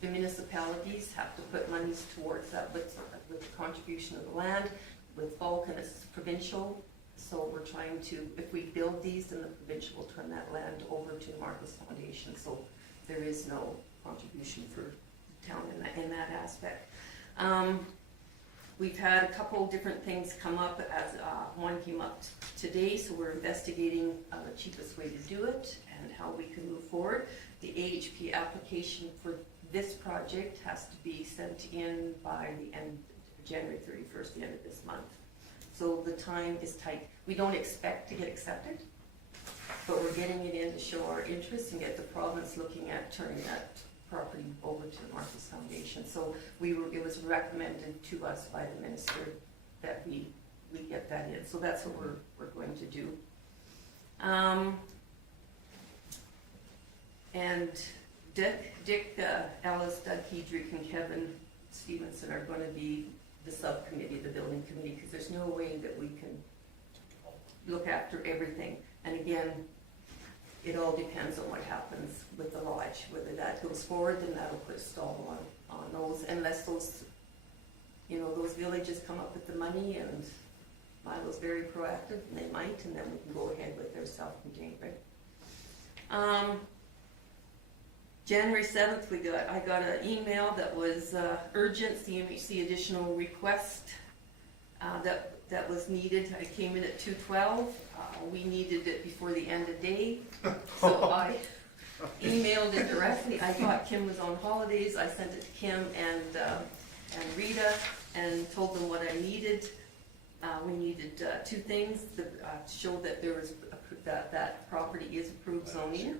the municipalities have to put monies towards that with the contribution of the land. With Vulcan, it's provincial So we're trying to, if we build these, then the provincial will turn that land over to Marcus Foundation, so there is no contribution for the town in that aspect. We've had a couple different things come up, as one came up today, so we're investigating the cheapest way to do it and how we can move forward. The AHP application for this project has to be sent in by the end, January 31st, the end of this month. So the time is tight. We don't expect to get accepted, but we're getting it in to show our interest and get the province looking at turning that property over to the Marcus Foundation. So it was recommended to us by the minister that we get that in. So that's what we're going to do. And Dick Ellis, Doug Hedrick, and Kevin Stevenson are going to be the subcommittee, the building committee, because there's no way that we can look after everything. And again, it all depends on what happens with the lodge. Whether that goes forward, then that'll put a stall on those, unless those villages come up with the money, and Milo's very proactive, and they might, and then we can go ahead with their self-contained, right? January 7th, I got an email that was urgent, CMHC additional request that was needed. I came in at 2:12. We needed it before the end of day, so I emailed it directly. I thought Kim was on holidays. I sent it to Kim and Rita and told them what I needed. We needed two things to show that there was that property is approved zoning,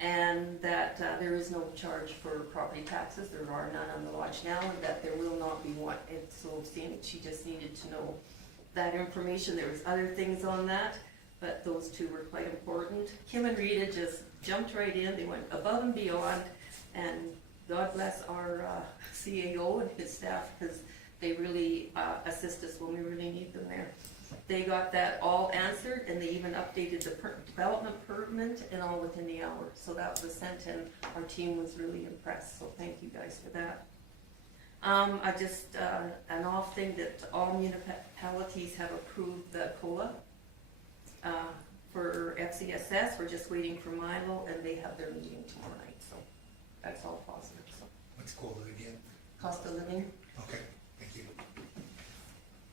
and that there is no charge for property taxes. There are none on the lodge now, and that there will not be one. And so she just needed to know that information. There was other things on that, but those two were quite important. Kim and Rita just jumped right in. They went above and beyond, and God bless our CAO and his staff, because they really assist us when we really need them there. They got that all answered, and they even updated the development permit and all within the hour. So that was sent, and our team was really impressed. So thank you guys for that. I just, an off thing, that all municipalities have approved the COLA for FCSS. We're just waiting for Milo, and they have their meeting tomorrow night. So that's all positive. So What's called it again? cost of living. Okay, thank you.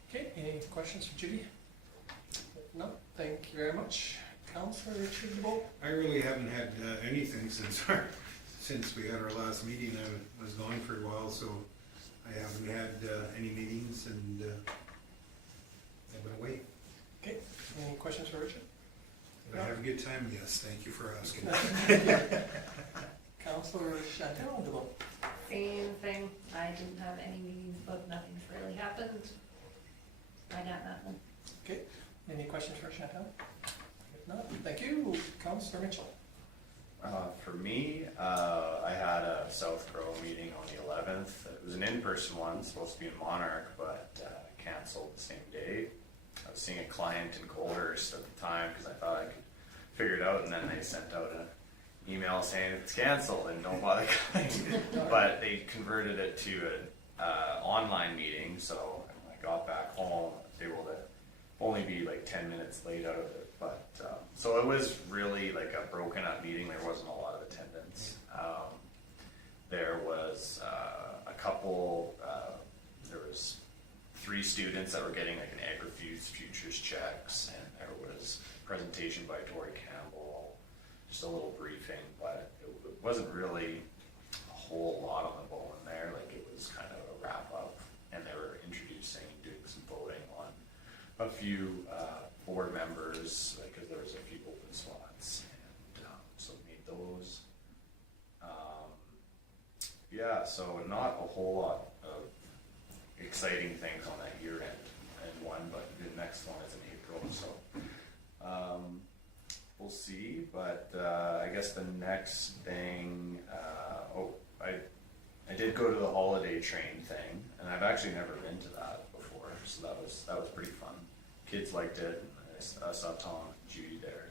Okay, any questions for Judy? No, thank you very much. Councillor Richard DeVoe? I really haven't had anything since we had our last meeting. I was gone for a while, so I haven't had any meetings, and I've been away. Okay, any questions for Richard? Did I have a good time? Yes, thank you for asking. Councillor Chantel DeVoe? Same thing. I didn't have any meetings, but nothing's really happened. I got nothing. Okay, any questions for Chantel? If not, thank you. Councillor Mitchell? For me, I had a South Grow meeting on the 11th. It was an in-person one, supposed to be in Monarch, but canceled the same day. I was seeing a client in Coldhurst at the time because I thought I could figure it out, and then they sent out an email saying it's canceled and don't bother coming. But they converted it to an online meeting, so when I got back home, I was able to only be like 10 minutes late out of it. But so it was really like a broken up meeting. There wasn't a lot of attendance. There was a couple, there was 3 students that were getting like an Agri-Foods futures checks, and there was a presentation by Tori Campbell, just a little briefing, but it wasn't really a whole lot on the bone there. Like, it was kind of a wrap up, and they were introducing, doing some voting on a few board members, because there was a few open spots, and so we made those. Yeah, so not a whole lot of exciting things on that year end one, but the next one is in April, so we'll see. But I guess the next thing, I did go to the holiday train thing, and I've actually never been to that before, so that was pretty fun. Kids liked it. I saw Tom and Judy there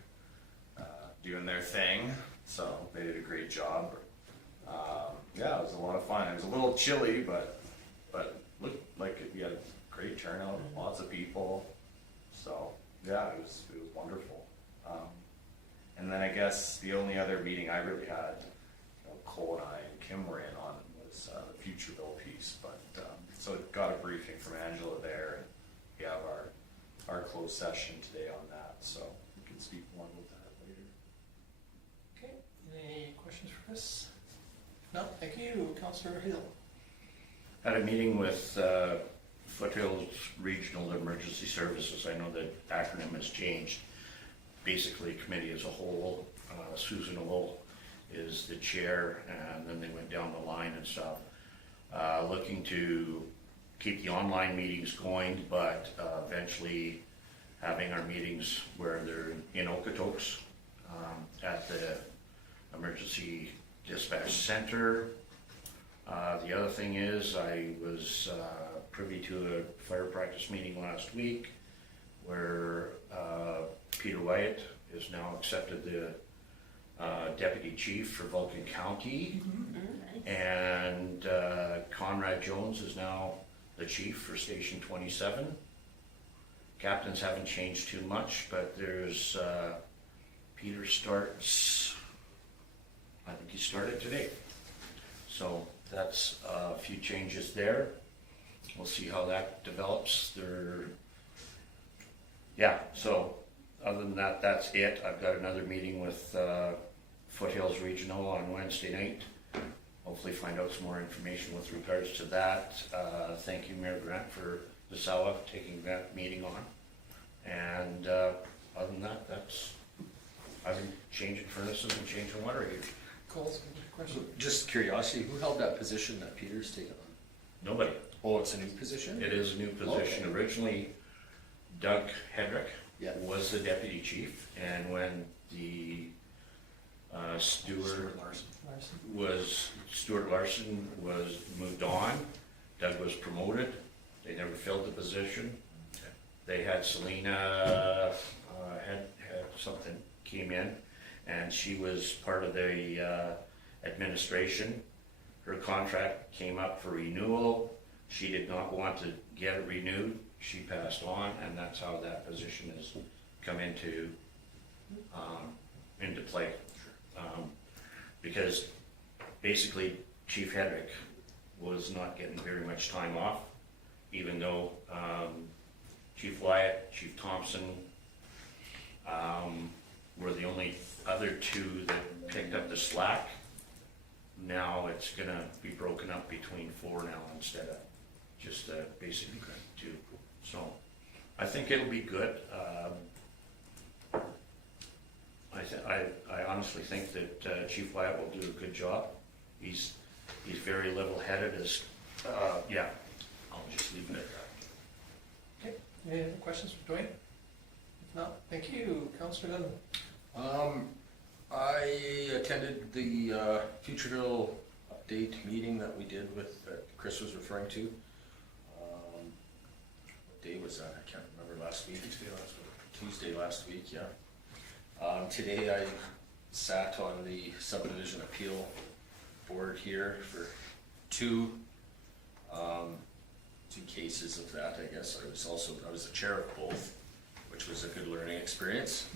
doing their thing, so they did a great job. Yeah, it was a lot of fun. It was a little chilly, but looked like we had a great turnout, lots of people. So yeah, it was wonderful. And then I guess the only other meeting I really had, Cole and I and Kim were in on was the Futureville piece. But so got a briefing from Angela there, and we have our closed session today on that, so we can speak more about that later. Okay, any questions for Chris? No, thank you, Councillor Hill. Had a meeting with Foothills Regional Emergency Services. I know the acronym has changed. Basically, committee as a whole. Susan Owl is the chair, and then they went down the line and stuff. Looking to keep the online meetings going, but eventually having our meetings where they're in Okotoks at the Emergency Dispatch Center. The other thing is I was privy to a fire practice meeting last week where Peter Wyatt is now accepted the deputy chief for Vulcan County, and Conrad Jones is now the chief for Station 27. Captains haven't changed too much, but there's Peter starts, I think he started today. So that's a few changes there. We'll see how that develops. So other than that, that's it. I've got another meeting with Foothills Regional on Wednesday night. Hopefully find out some more information with regards to that. Thank you, Mayor Grant, for the SAWA taking that meeting on. And other than that, I've been changing furnaces and changing water heaters. Cole, question? Just curiosity, who held that position that Peter's taken on? Nobody. Oh, it's a new position? It is a new position. Okay. Originally, Doug Hedrick Yeah. was the deputy chief, and when the Stuart Larson was moved on, Doug was promoted. They never filled the position. They had Selena had something came in, and she was part of the administration. Her contract came up for renewal. She did not want to get it renewed. She passed on, and that's how that position has come into play. Because basically Chief Hedrick was not getting very much time off, even though Chief Wyatt, Chief Thompson were the only other two that picked up the slack. Now it's gonna be broken up between 4 now instead of just basically 2. So I think it'll be good. I honestly think that Chief Wyatt will do a good job. He's very level-headed. I'll just leave it at that. Okay, any other questions for Dwayne? If not, thank you, Councillor Dunn. I attended the Futureville update meeting that we did that Chris was referring to. What day was that? I can't remember. Last week? Tuesday last week, yeah. Today I sat on the subdivision appeal board here for two cases of that, I guess. I was the chair of both, which was a good learning experience.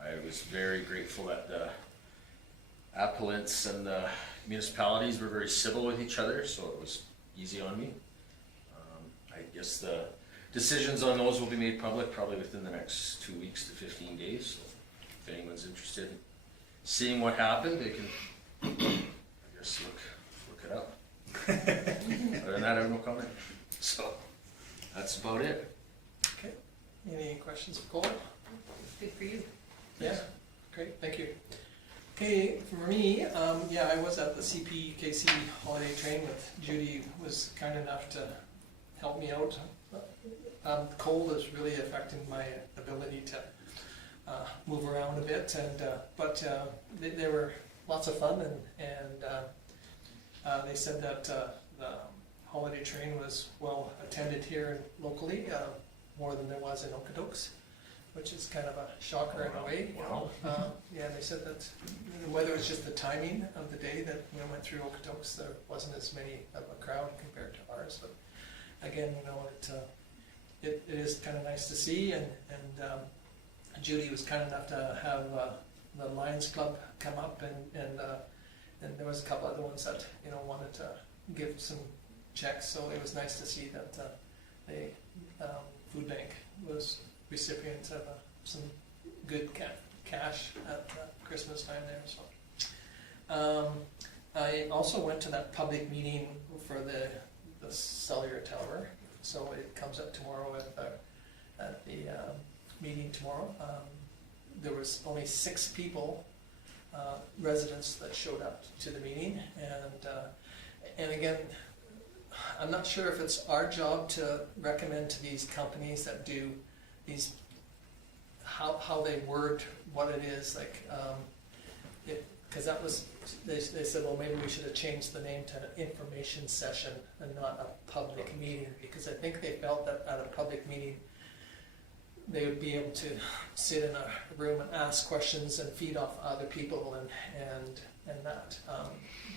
I was very grateful that the appellants and the municipalities were very civil with each other, so it was easy on me. I guess the decisions on those will be made public probably within the next 2 weeks to 15 days. So if anyone's interested in seeing what happened, they can, I guess, look it up. Other than that, I have no comment. So that's about it. Okay, any questions for Cole? Good for you. Yeah, great, thank you. Okay, for me, I was at the CPKC holiday train with Judy, was kind enough to help me out. Cold is really affecting my ability to move around a bit, but they were lots of fun, and they said that the holiday train was well attended here locally, more than there was in Okotoks, which is kind of a shocker in a way. They said that whether it's just the timing of the day that went through Okotoks, there wasn't as many of a crowd compared to ours. But again, it is kind of nice to see, and Judy was kind enough to have the Lions Club come up, and there was a couple other ones that, you know, wanted to give some checks, so it was nice to see that the food bank was recipient of some good cash at Christmas time there, so. I also went to that public meeting for the cellular tower, so it comes up tomorrow at the meeting tomorrow. There was only 6 people, residents, that showed up to the meeting, and again, I'm not sure if it's our job to recommend to these companies that do these, how they word what it is, like, because that was, they said, well, maybe we should have changed the name to an information session and not a public meeting, because I think they felt that at a public meeting, they would be able to sit in a room and ask questions and feed off other people and that,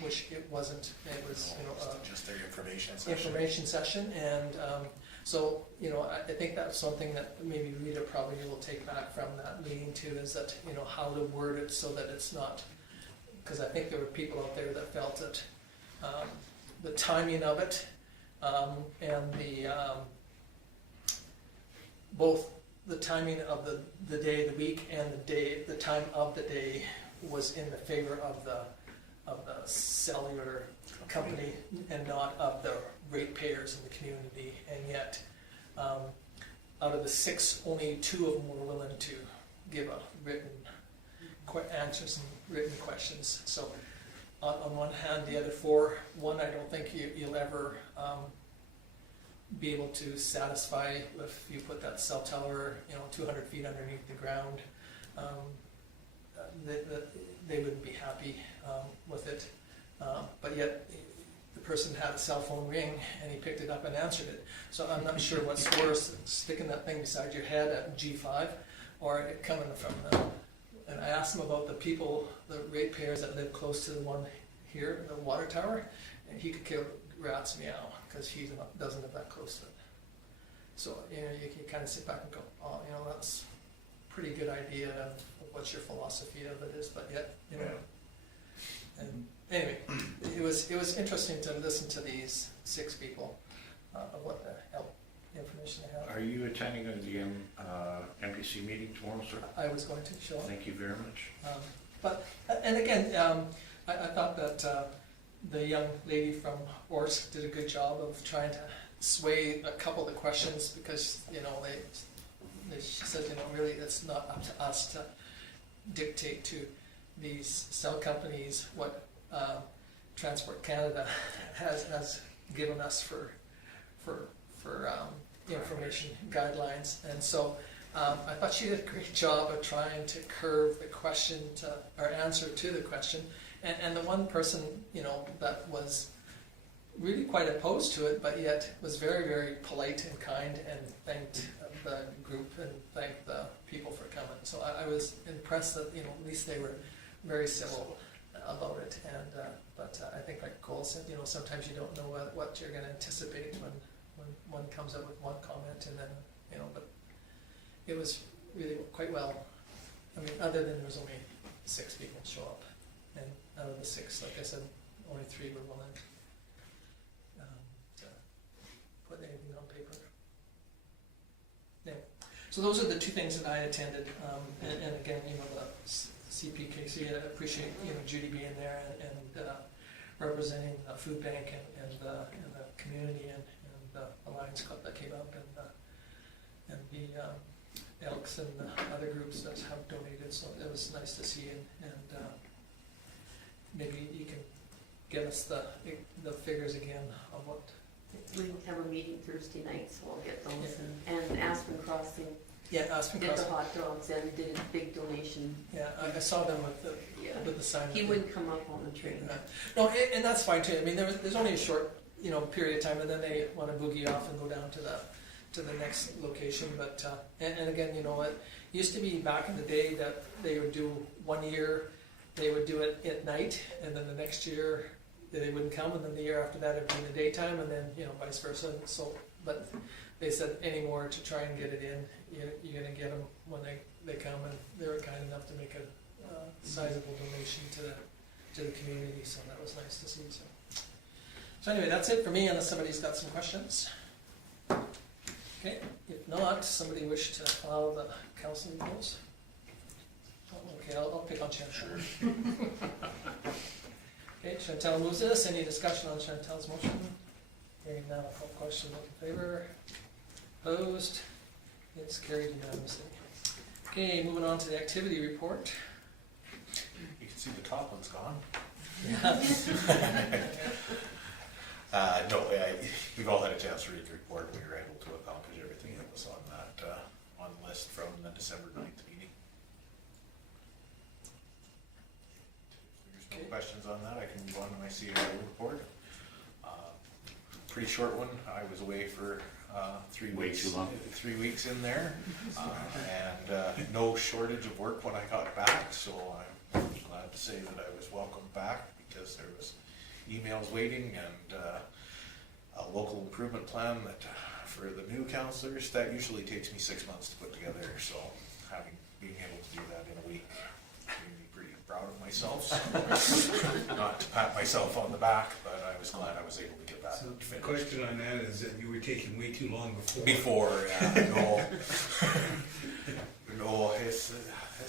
which it wasn't. It was, you know, Just their information session. information session, and so, you know, I think that's something that maybe Rita probably will take back from that meeting too, is that, you know, how to word it so that it's not, because I think there were people out there that felt that the timing of it and the both the timing of the day of the week and the time of the day was in the favor of the cellular company and not of the ratepayers in the community, and yet out of the 6, only 2 of them were willing to give a written answer some written questions. So on one hand, the other 4, one, I don't think you'll ever be able to satisfy if you put that cell tower, you know, 200 feet underneath the ground. They wouldn't be happy with it, but yet the person had a cell phone ring and he picked it up and answered it. So I'm not sure what's worse, sticking that thing beside your head at G5 or it coming from the. And I asked him about the people, the ratepayers that live close to the one here, the water tower, and he could kill rats meow because he doesn't live that close to it. So, you know, you can kind of sit back and go, oh, you know, that's a pretty good idea of what your philosophy of it is, but yet, you know. And anyway, it was interesting to listen to these 6 people of what the hell information they have. Are you attending the MPC meeting tomorrow, sir? I was going to show up. Thank you very much. But, and again, I thought that the young lady from Orsk did a good job of trying to sway a couple of the questions, because, you know, she said, you know, really it's not up to us to dictate to these cell companies what Transport Canada has given us for information guidelines. And so I thought she did a great job of trying to curve the question or answer to the question. And the one person, you know, that was really quite opposed to it, but yet was very, very polite and kind and thanked the group and thanked the people for coming. So I was impressed that, you know, at least they were very civil about it. And but I think, like Cole said, you know, sometimes you don't know what you're going to anticipate when one comes up with one comment, and then, you know, but it was really quite well. I mean, other than there was only 6 people show up, and out of the 6, like I said, only 3 were willing to put anything on paper. Anyway, so those are the 2 things that I attended, and again, you know, the CPKC, I appreciate, you know, Judy being there and representing the food bank and the community and the Lions Club that came up, and the Elks and the other groups that have donated. So it was nice to see, and maybe you can give us the figures again of what. We have a meeting Thursday night, so I'll get those. And Aspen Crossing Yeah, Aspen did Crossing. the hot dogs and did a big donation. Yeah, I saw them with the sign. He wouldn't come up on the train. No, and that's fine too. I mean, there's only a short, you know, period of time, and then they want to boogie off and go down to the next location. But and again, you know, it used to be back in the day that they would do 1 year, they would do it at night, and then the next year they wouldn't come, and then the year after that it'd be in the daytime, and then, you know, vice versa. So But they said any more to try and get it in, you're gonna get them when they come, and they were kind enough to make a sizable donation to the community, so that was nice to see, so. So anyway, that's it for me, unless somebody's got some questions. Okay, if not, somebody wish to follow the council rules? Oh, okay, I'll pick on Chantel. Okay, Chantel moves this. Any discussion on Chantel's motion? Hearing none, I'll call question. All in favor? Opposed? It's carried unanimously. Okay, moving on to the activity report. You can see the top one's gone. Yeah. No, we've all had a chance to read the report. We were able to accomplish everything that was on that, on the list from the December 9th meeting. If there's no questions on that, I can move on to my CAO report. Pretty short one. I was away for 3 Way weeks. too long. 3 weeks in there, and no shortage of work when I got back. So I'm glad to say that I was welcomed back, because there was emails waiting and a local improvement plan that for the new councillors that usually takes me 6 months to put together. So being able to do that in a week made me pretty proud of myself. So, not to pat myself on the back, but I was glad I was able to get that So the finished. question on that is that you were taking way too long before. No, this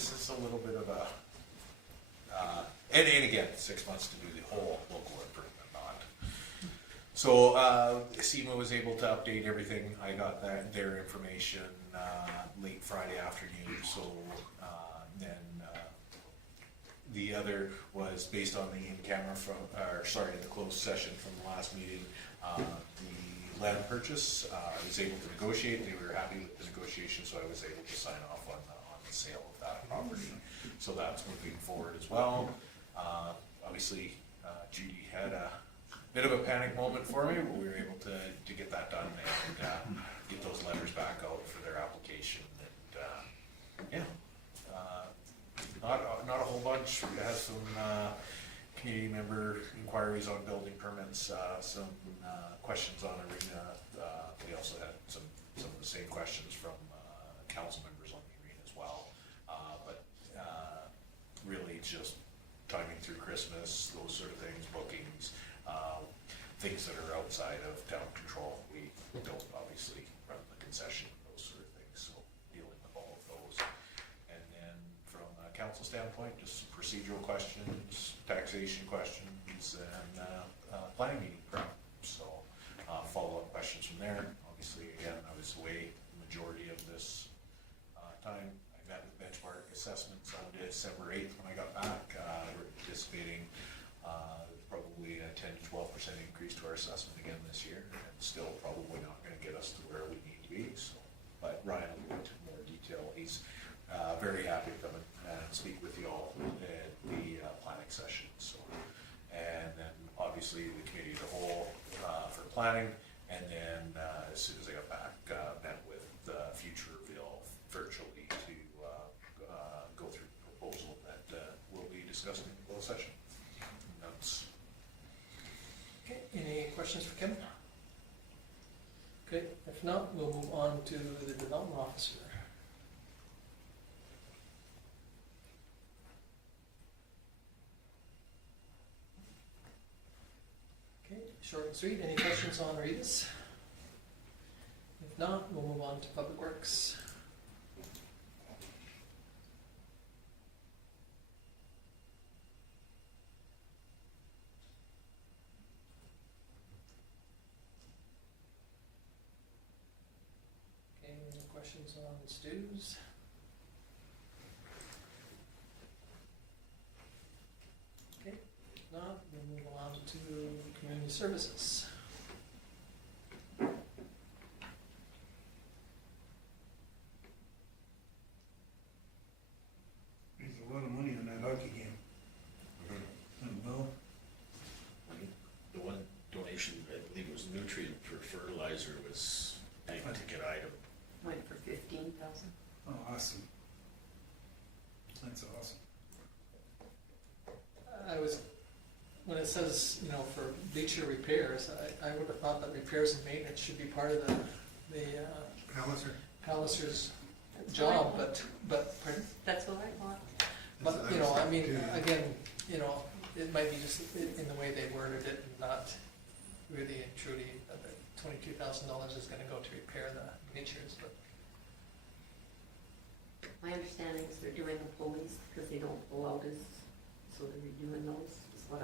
is a little bit of a, and again, 6 months to do the whole local improvement, not. So, SEMA was able to update everything. I got their information, late Friday afternoon, so, then, the other was based on the in-camera the closed session from the last meeting. The land purchase, I was able to negotiate. They were happy with the negotiation, so I was able to sign off on the sale of that property. So that's moving forward as well. Obviously, Judy had a bit of a panic moment for me, but we were able to get that done and get those letters back out for their application. And not a whole bunch. We had some community member inquiries on building permits, some questions on arena. We also had some of the same questions from council members on the arena as well. But really just timing through Christmas, those sort of things, bookings, things that are outside of town control. We don't obviously run the concession, those sort of things, so dealing with all of those. And then from a council standpoint, just some procedural questions, taxation questions, and planning meeting prep. So follow-up questions from there. Obviously, again, I was away the majority of this time. I met with Benchmark Assessments on December 8th when I got back. We're anticipating probably a 10 to 12% increase to our assessment again this year, and still probably not going to get us to where we need to be. So, but Ryan will go into more detail. He's very happy to come and speak with you all at the planning session. So, and then obviously the committee as a whole for planning, and then as soon as I got back, met with Futureville virtually to go through the proposal that will be discussed in the closed session. And that's Okay, any questions for Kevin? Okay, if not, we'll move on to the development officer. Okay, short and sweet. Any questions on Rita's? If not, we'll move on to Public Works. Okay, any questions on Stu's? Okay, if not, we'll move on to Community Services. There's a lot of money on that hockey game. And well, The one donation, I believe it was nutrient for fertilizer, was a big ticket item. Went for 15,000. oh, awesome. That's awesome. I was, when I it says, you know, for bleacher repairs, I would have thought that repairs and maintenance should be part of the Palliser's job, but, pardon? That's what I thought. But, you know, I mean, again, you know, it might be just in the way they worded it, and not really and truly that the $22,000 is gonna go to repair the bleachers, but. My understanding is they're doing the pulleys because they don't pull out as, so they're redoing those, is what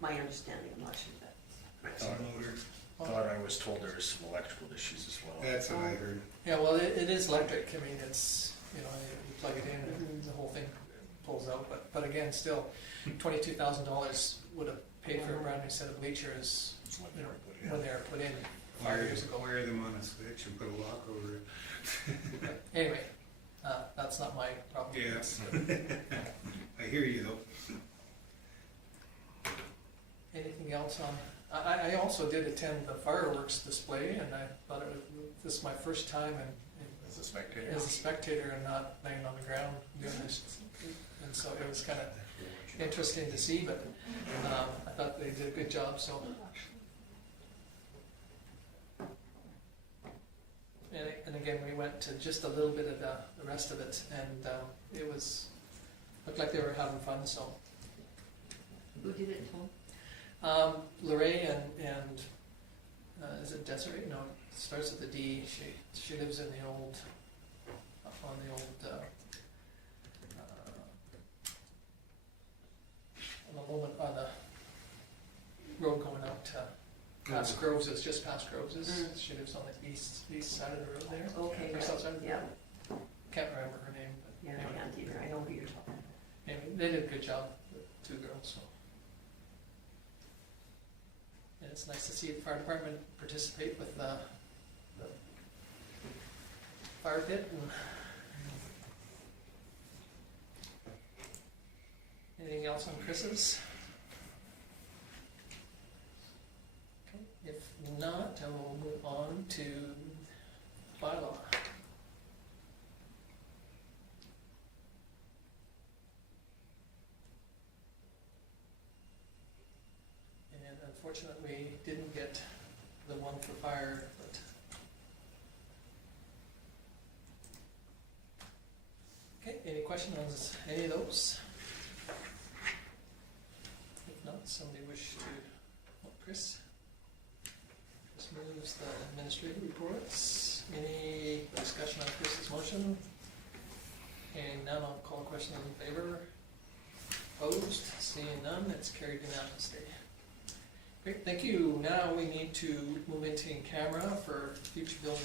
my understanding, I'm not sure that. Thought I was told there was some electrical issues as well. That's what I heard. Yeah, well, it is electric, I mean, it's, you know, you plug it in and the whole thing pulls out, but again, still, $22,000 would have paid for a brand new set of bleachers, It's when you they know, were put in. when they were put in 5 years ago. Wire them on a switch and put a lock over it. But anyway, that's not my problem. Yeah. It's, I hear you though. anything else on, I also did attend the fireworks display, and I thought this is my first time As a spectator. as a spectator and not laying on the ground doing this, and so it was kind of interesting to see, but I thought they did a good job, so. And again, we went to just a little bit of the rest of it, and it looked like they were having fun, so. Who did it, Tom? Lorraine and is it Desiree? No, it starts with a D. She lives in the old, on the old, on the road going out to past Groves. It's just past Groves. She lives on the east side of the road there. Okay, Or south side of the road. yeah, Can't remember her name, but yeah, I can't either, I know who you're talking about. anyway, they did a good job, the two girls, so. And it's nice to see the fire department participate with the fire pit and. Anything else on Chris's? Okay, if not, I will move on to bylaw. And unfortunately, we didn't get the one for fire, but. Okay, any questions on any of those? If not, somebody wish to, Chris? Chris moves the administrative reports. Any discussion on Chris's motion? Hearing none, I'll call a question in favor. Opposed? Seeing none, it's carried unanimously. Great, thank you. Now we need to move into in camera for future building.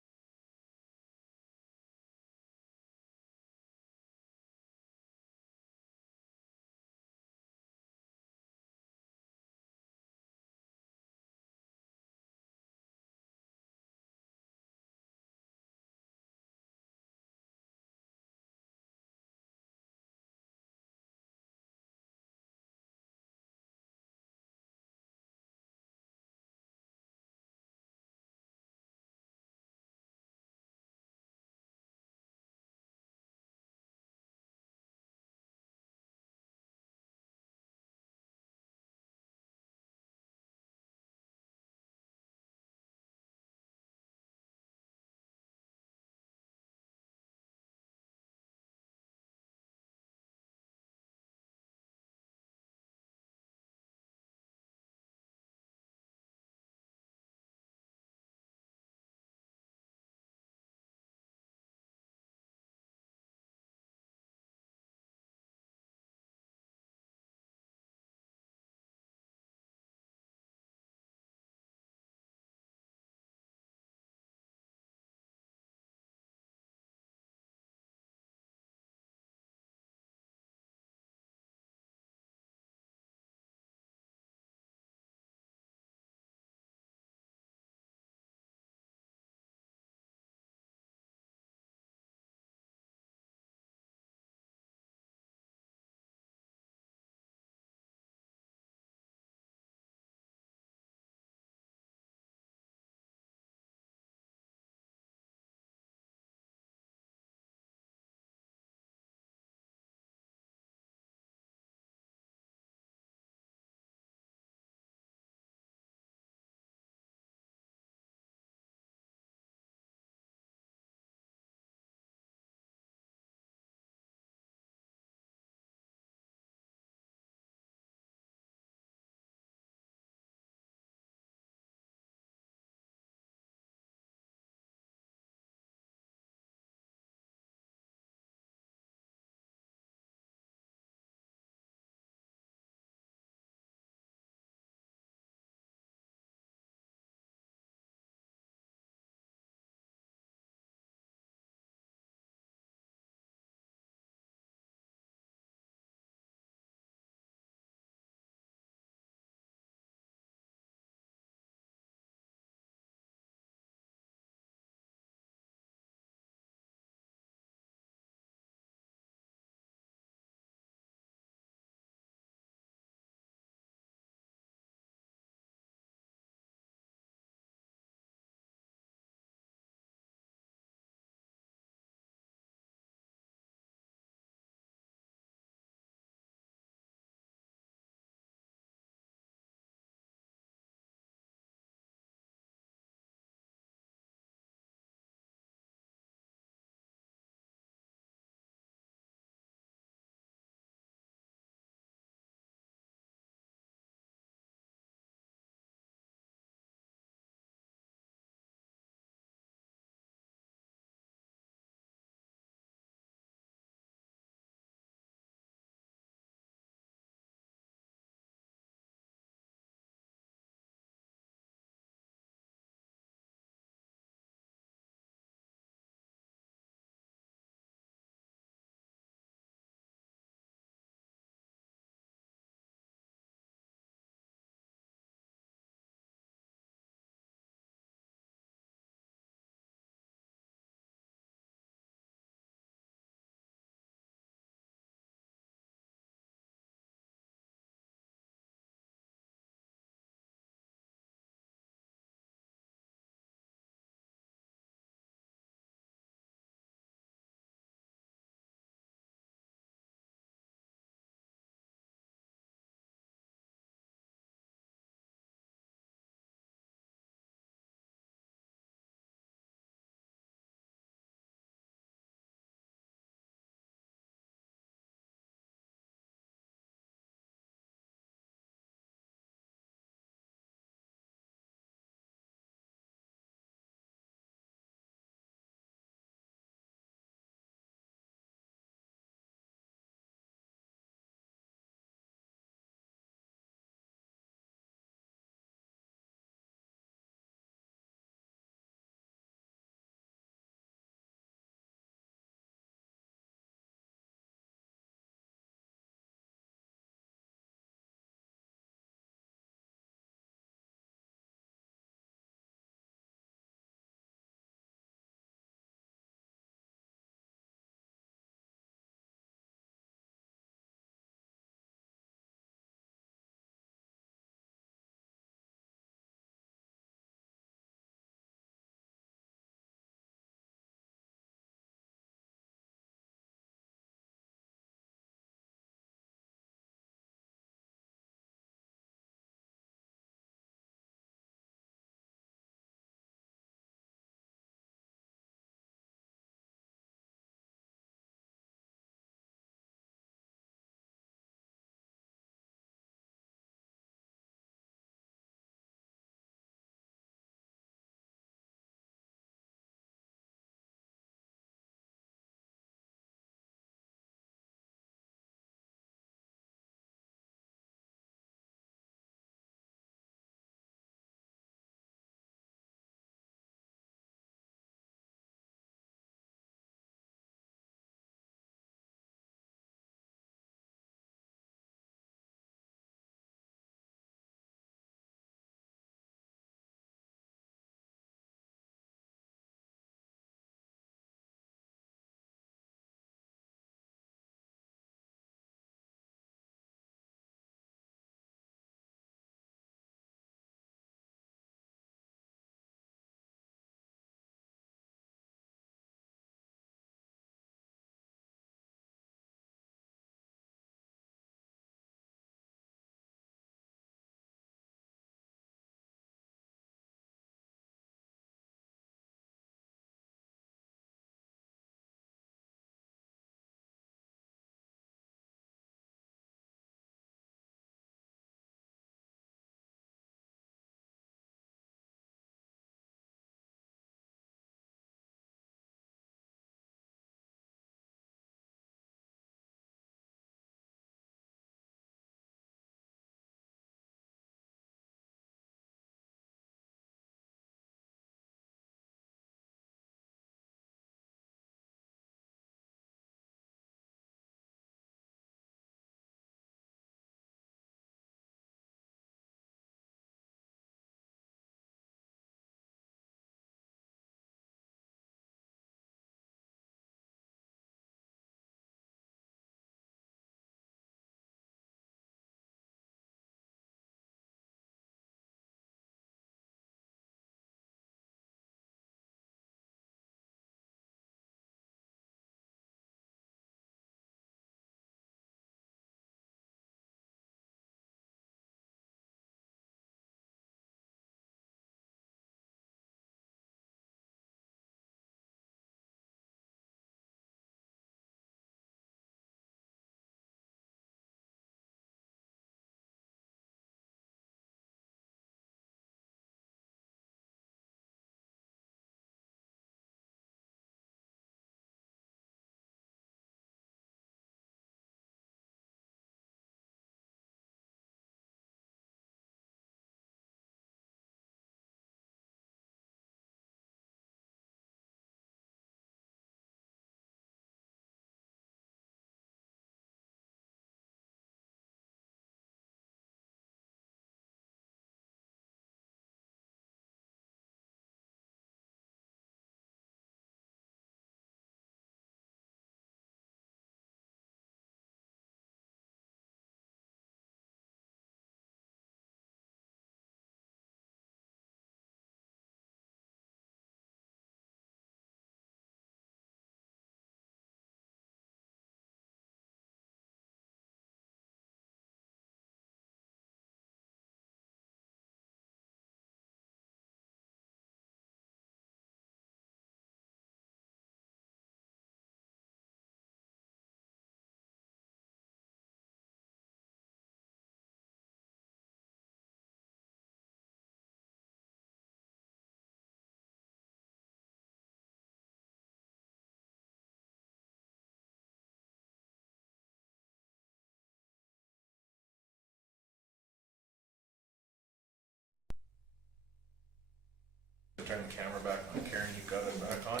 turn the camera back on. Karen, you got it back on?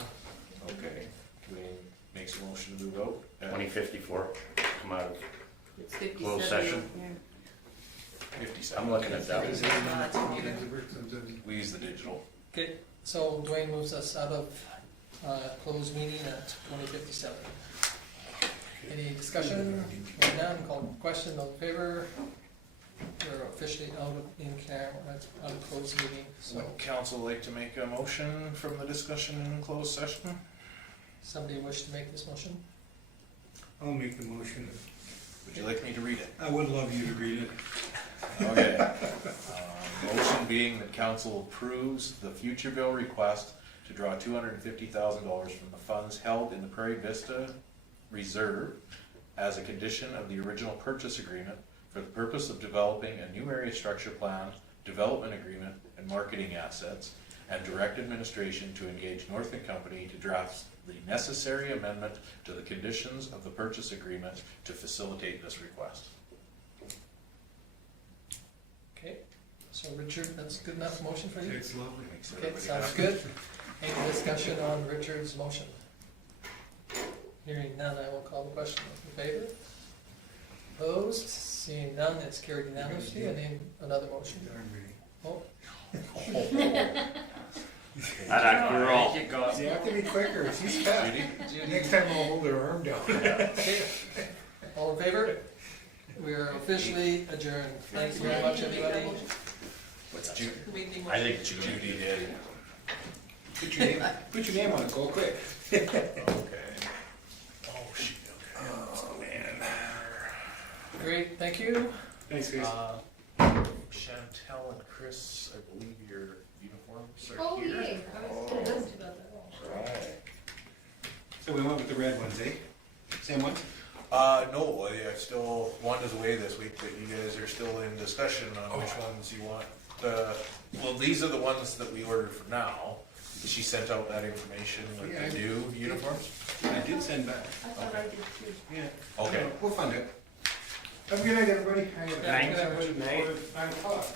Okay. Dwayne makes a motion to move out. 2054, come out of, It's 57. Closed session. Yeah. 57. I'm looking at that. We use the digital. Okay, so Dwayne moves us out of closed meeting at 20:57. Any discussion? Hearing none, call the question, all in favor? We're officially out of out of closed meeting, so Would council like to make a motion from the discussion in closed session? somebody wish to make this motion? I'll make the motion. Would you like me to read it? I would love you to read it. Okay. Motion being that council approves the future bill request to draw $250,000 from the funds held in the Prairie Vista Reserve as a condition of the original purchase agreement for the purpose of developing a new area structure plan, development agreement, and marketing assets, and direct administration to engage North and Company to draft the necessary amendment to the conditions of the purchase agreement to facilitate this request. Okay, so Richard, that's good enough motion for you? It's lovely. Okay, sounds good. Any discussion on Richard's motion? Hearing none, I will call the question. In favor? Opposed? Seeing none, it's carried unanimously. I need another motion. Oh, That girl. You have to be quicker, she's fast. Next time I'll hold her arm down. okay. All in favor? We are officially adjourned. Thank you very much, everybody. I think Judy did. Put your name on it, go quick. Okay. Oh, shoot. Oh, man. Great, thank you. Thanks, guys. Chantel and Chris, I believe your uniforms are Oh, here. yay, I was gonna ask you about that. Right. So we went with the red ones, eh? Same ones? No, I still, Wanda's away this week, but you guys are still in discussion on which ones you want. Well, these are the ones that we ordered for now. She sent out that information with Yeah, the new uniforms? I did send back. I thought I did too. Yeah. Okay. We'll find it. Have a good night, everybody. Thanks, everybody. 9 o'clock.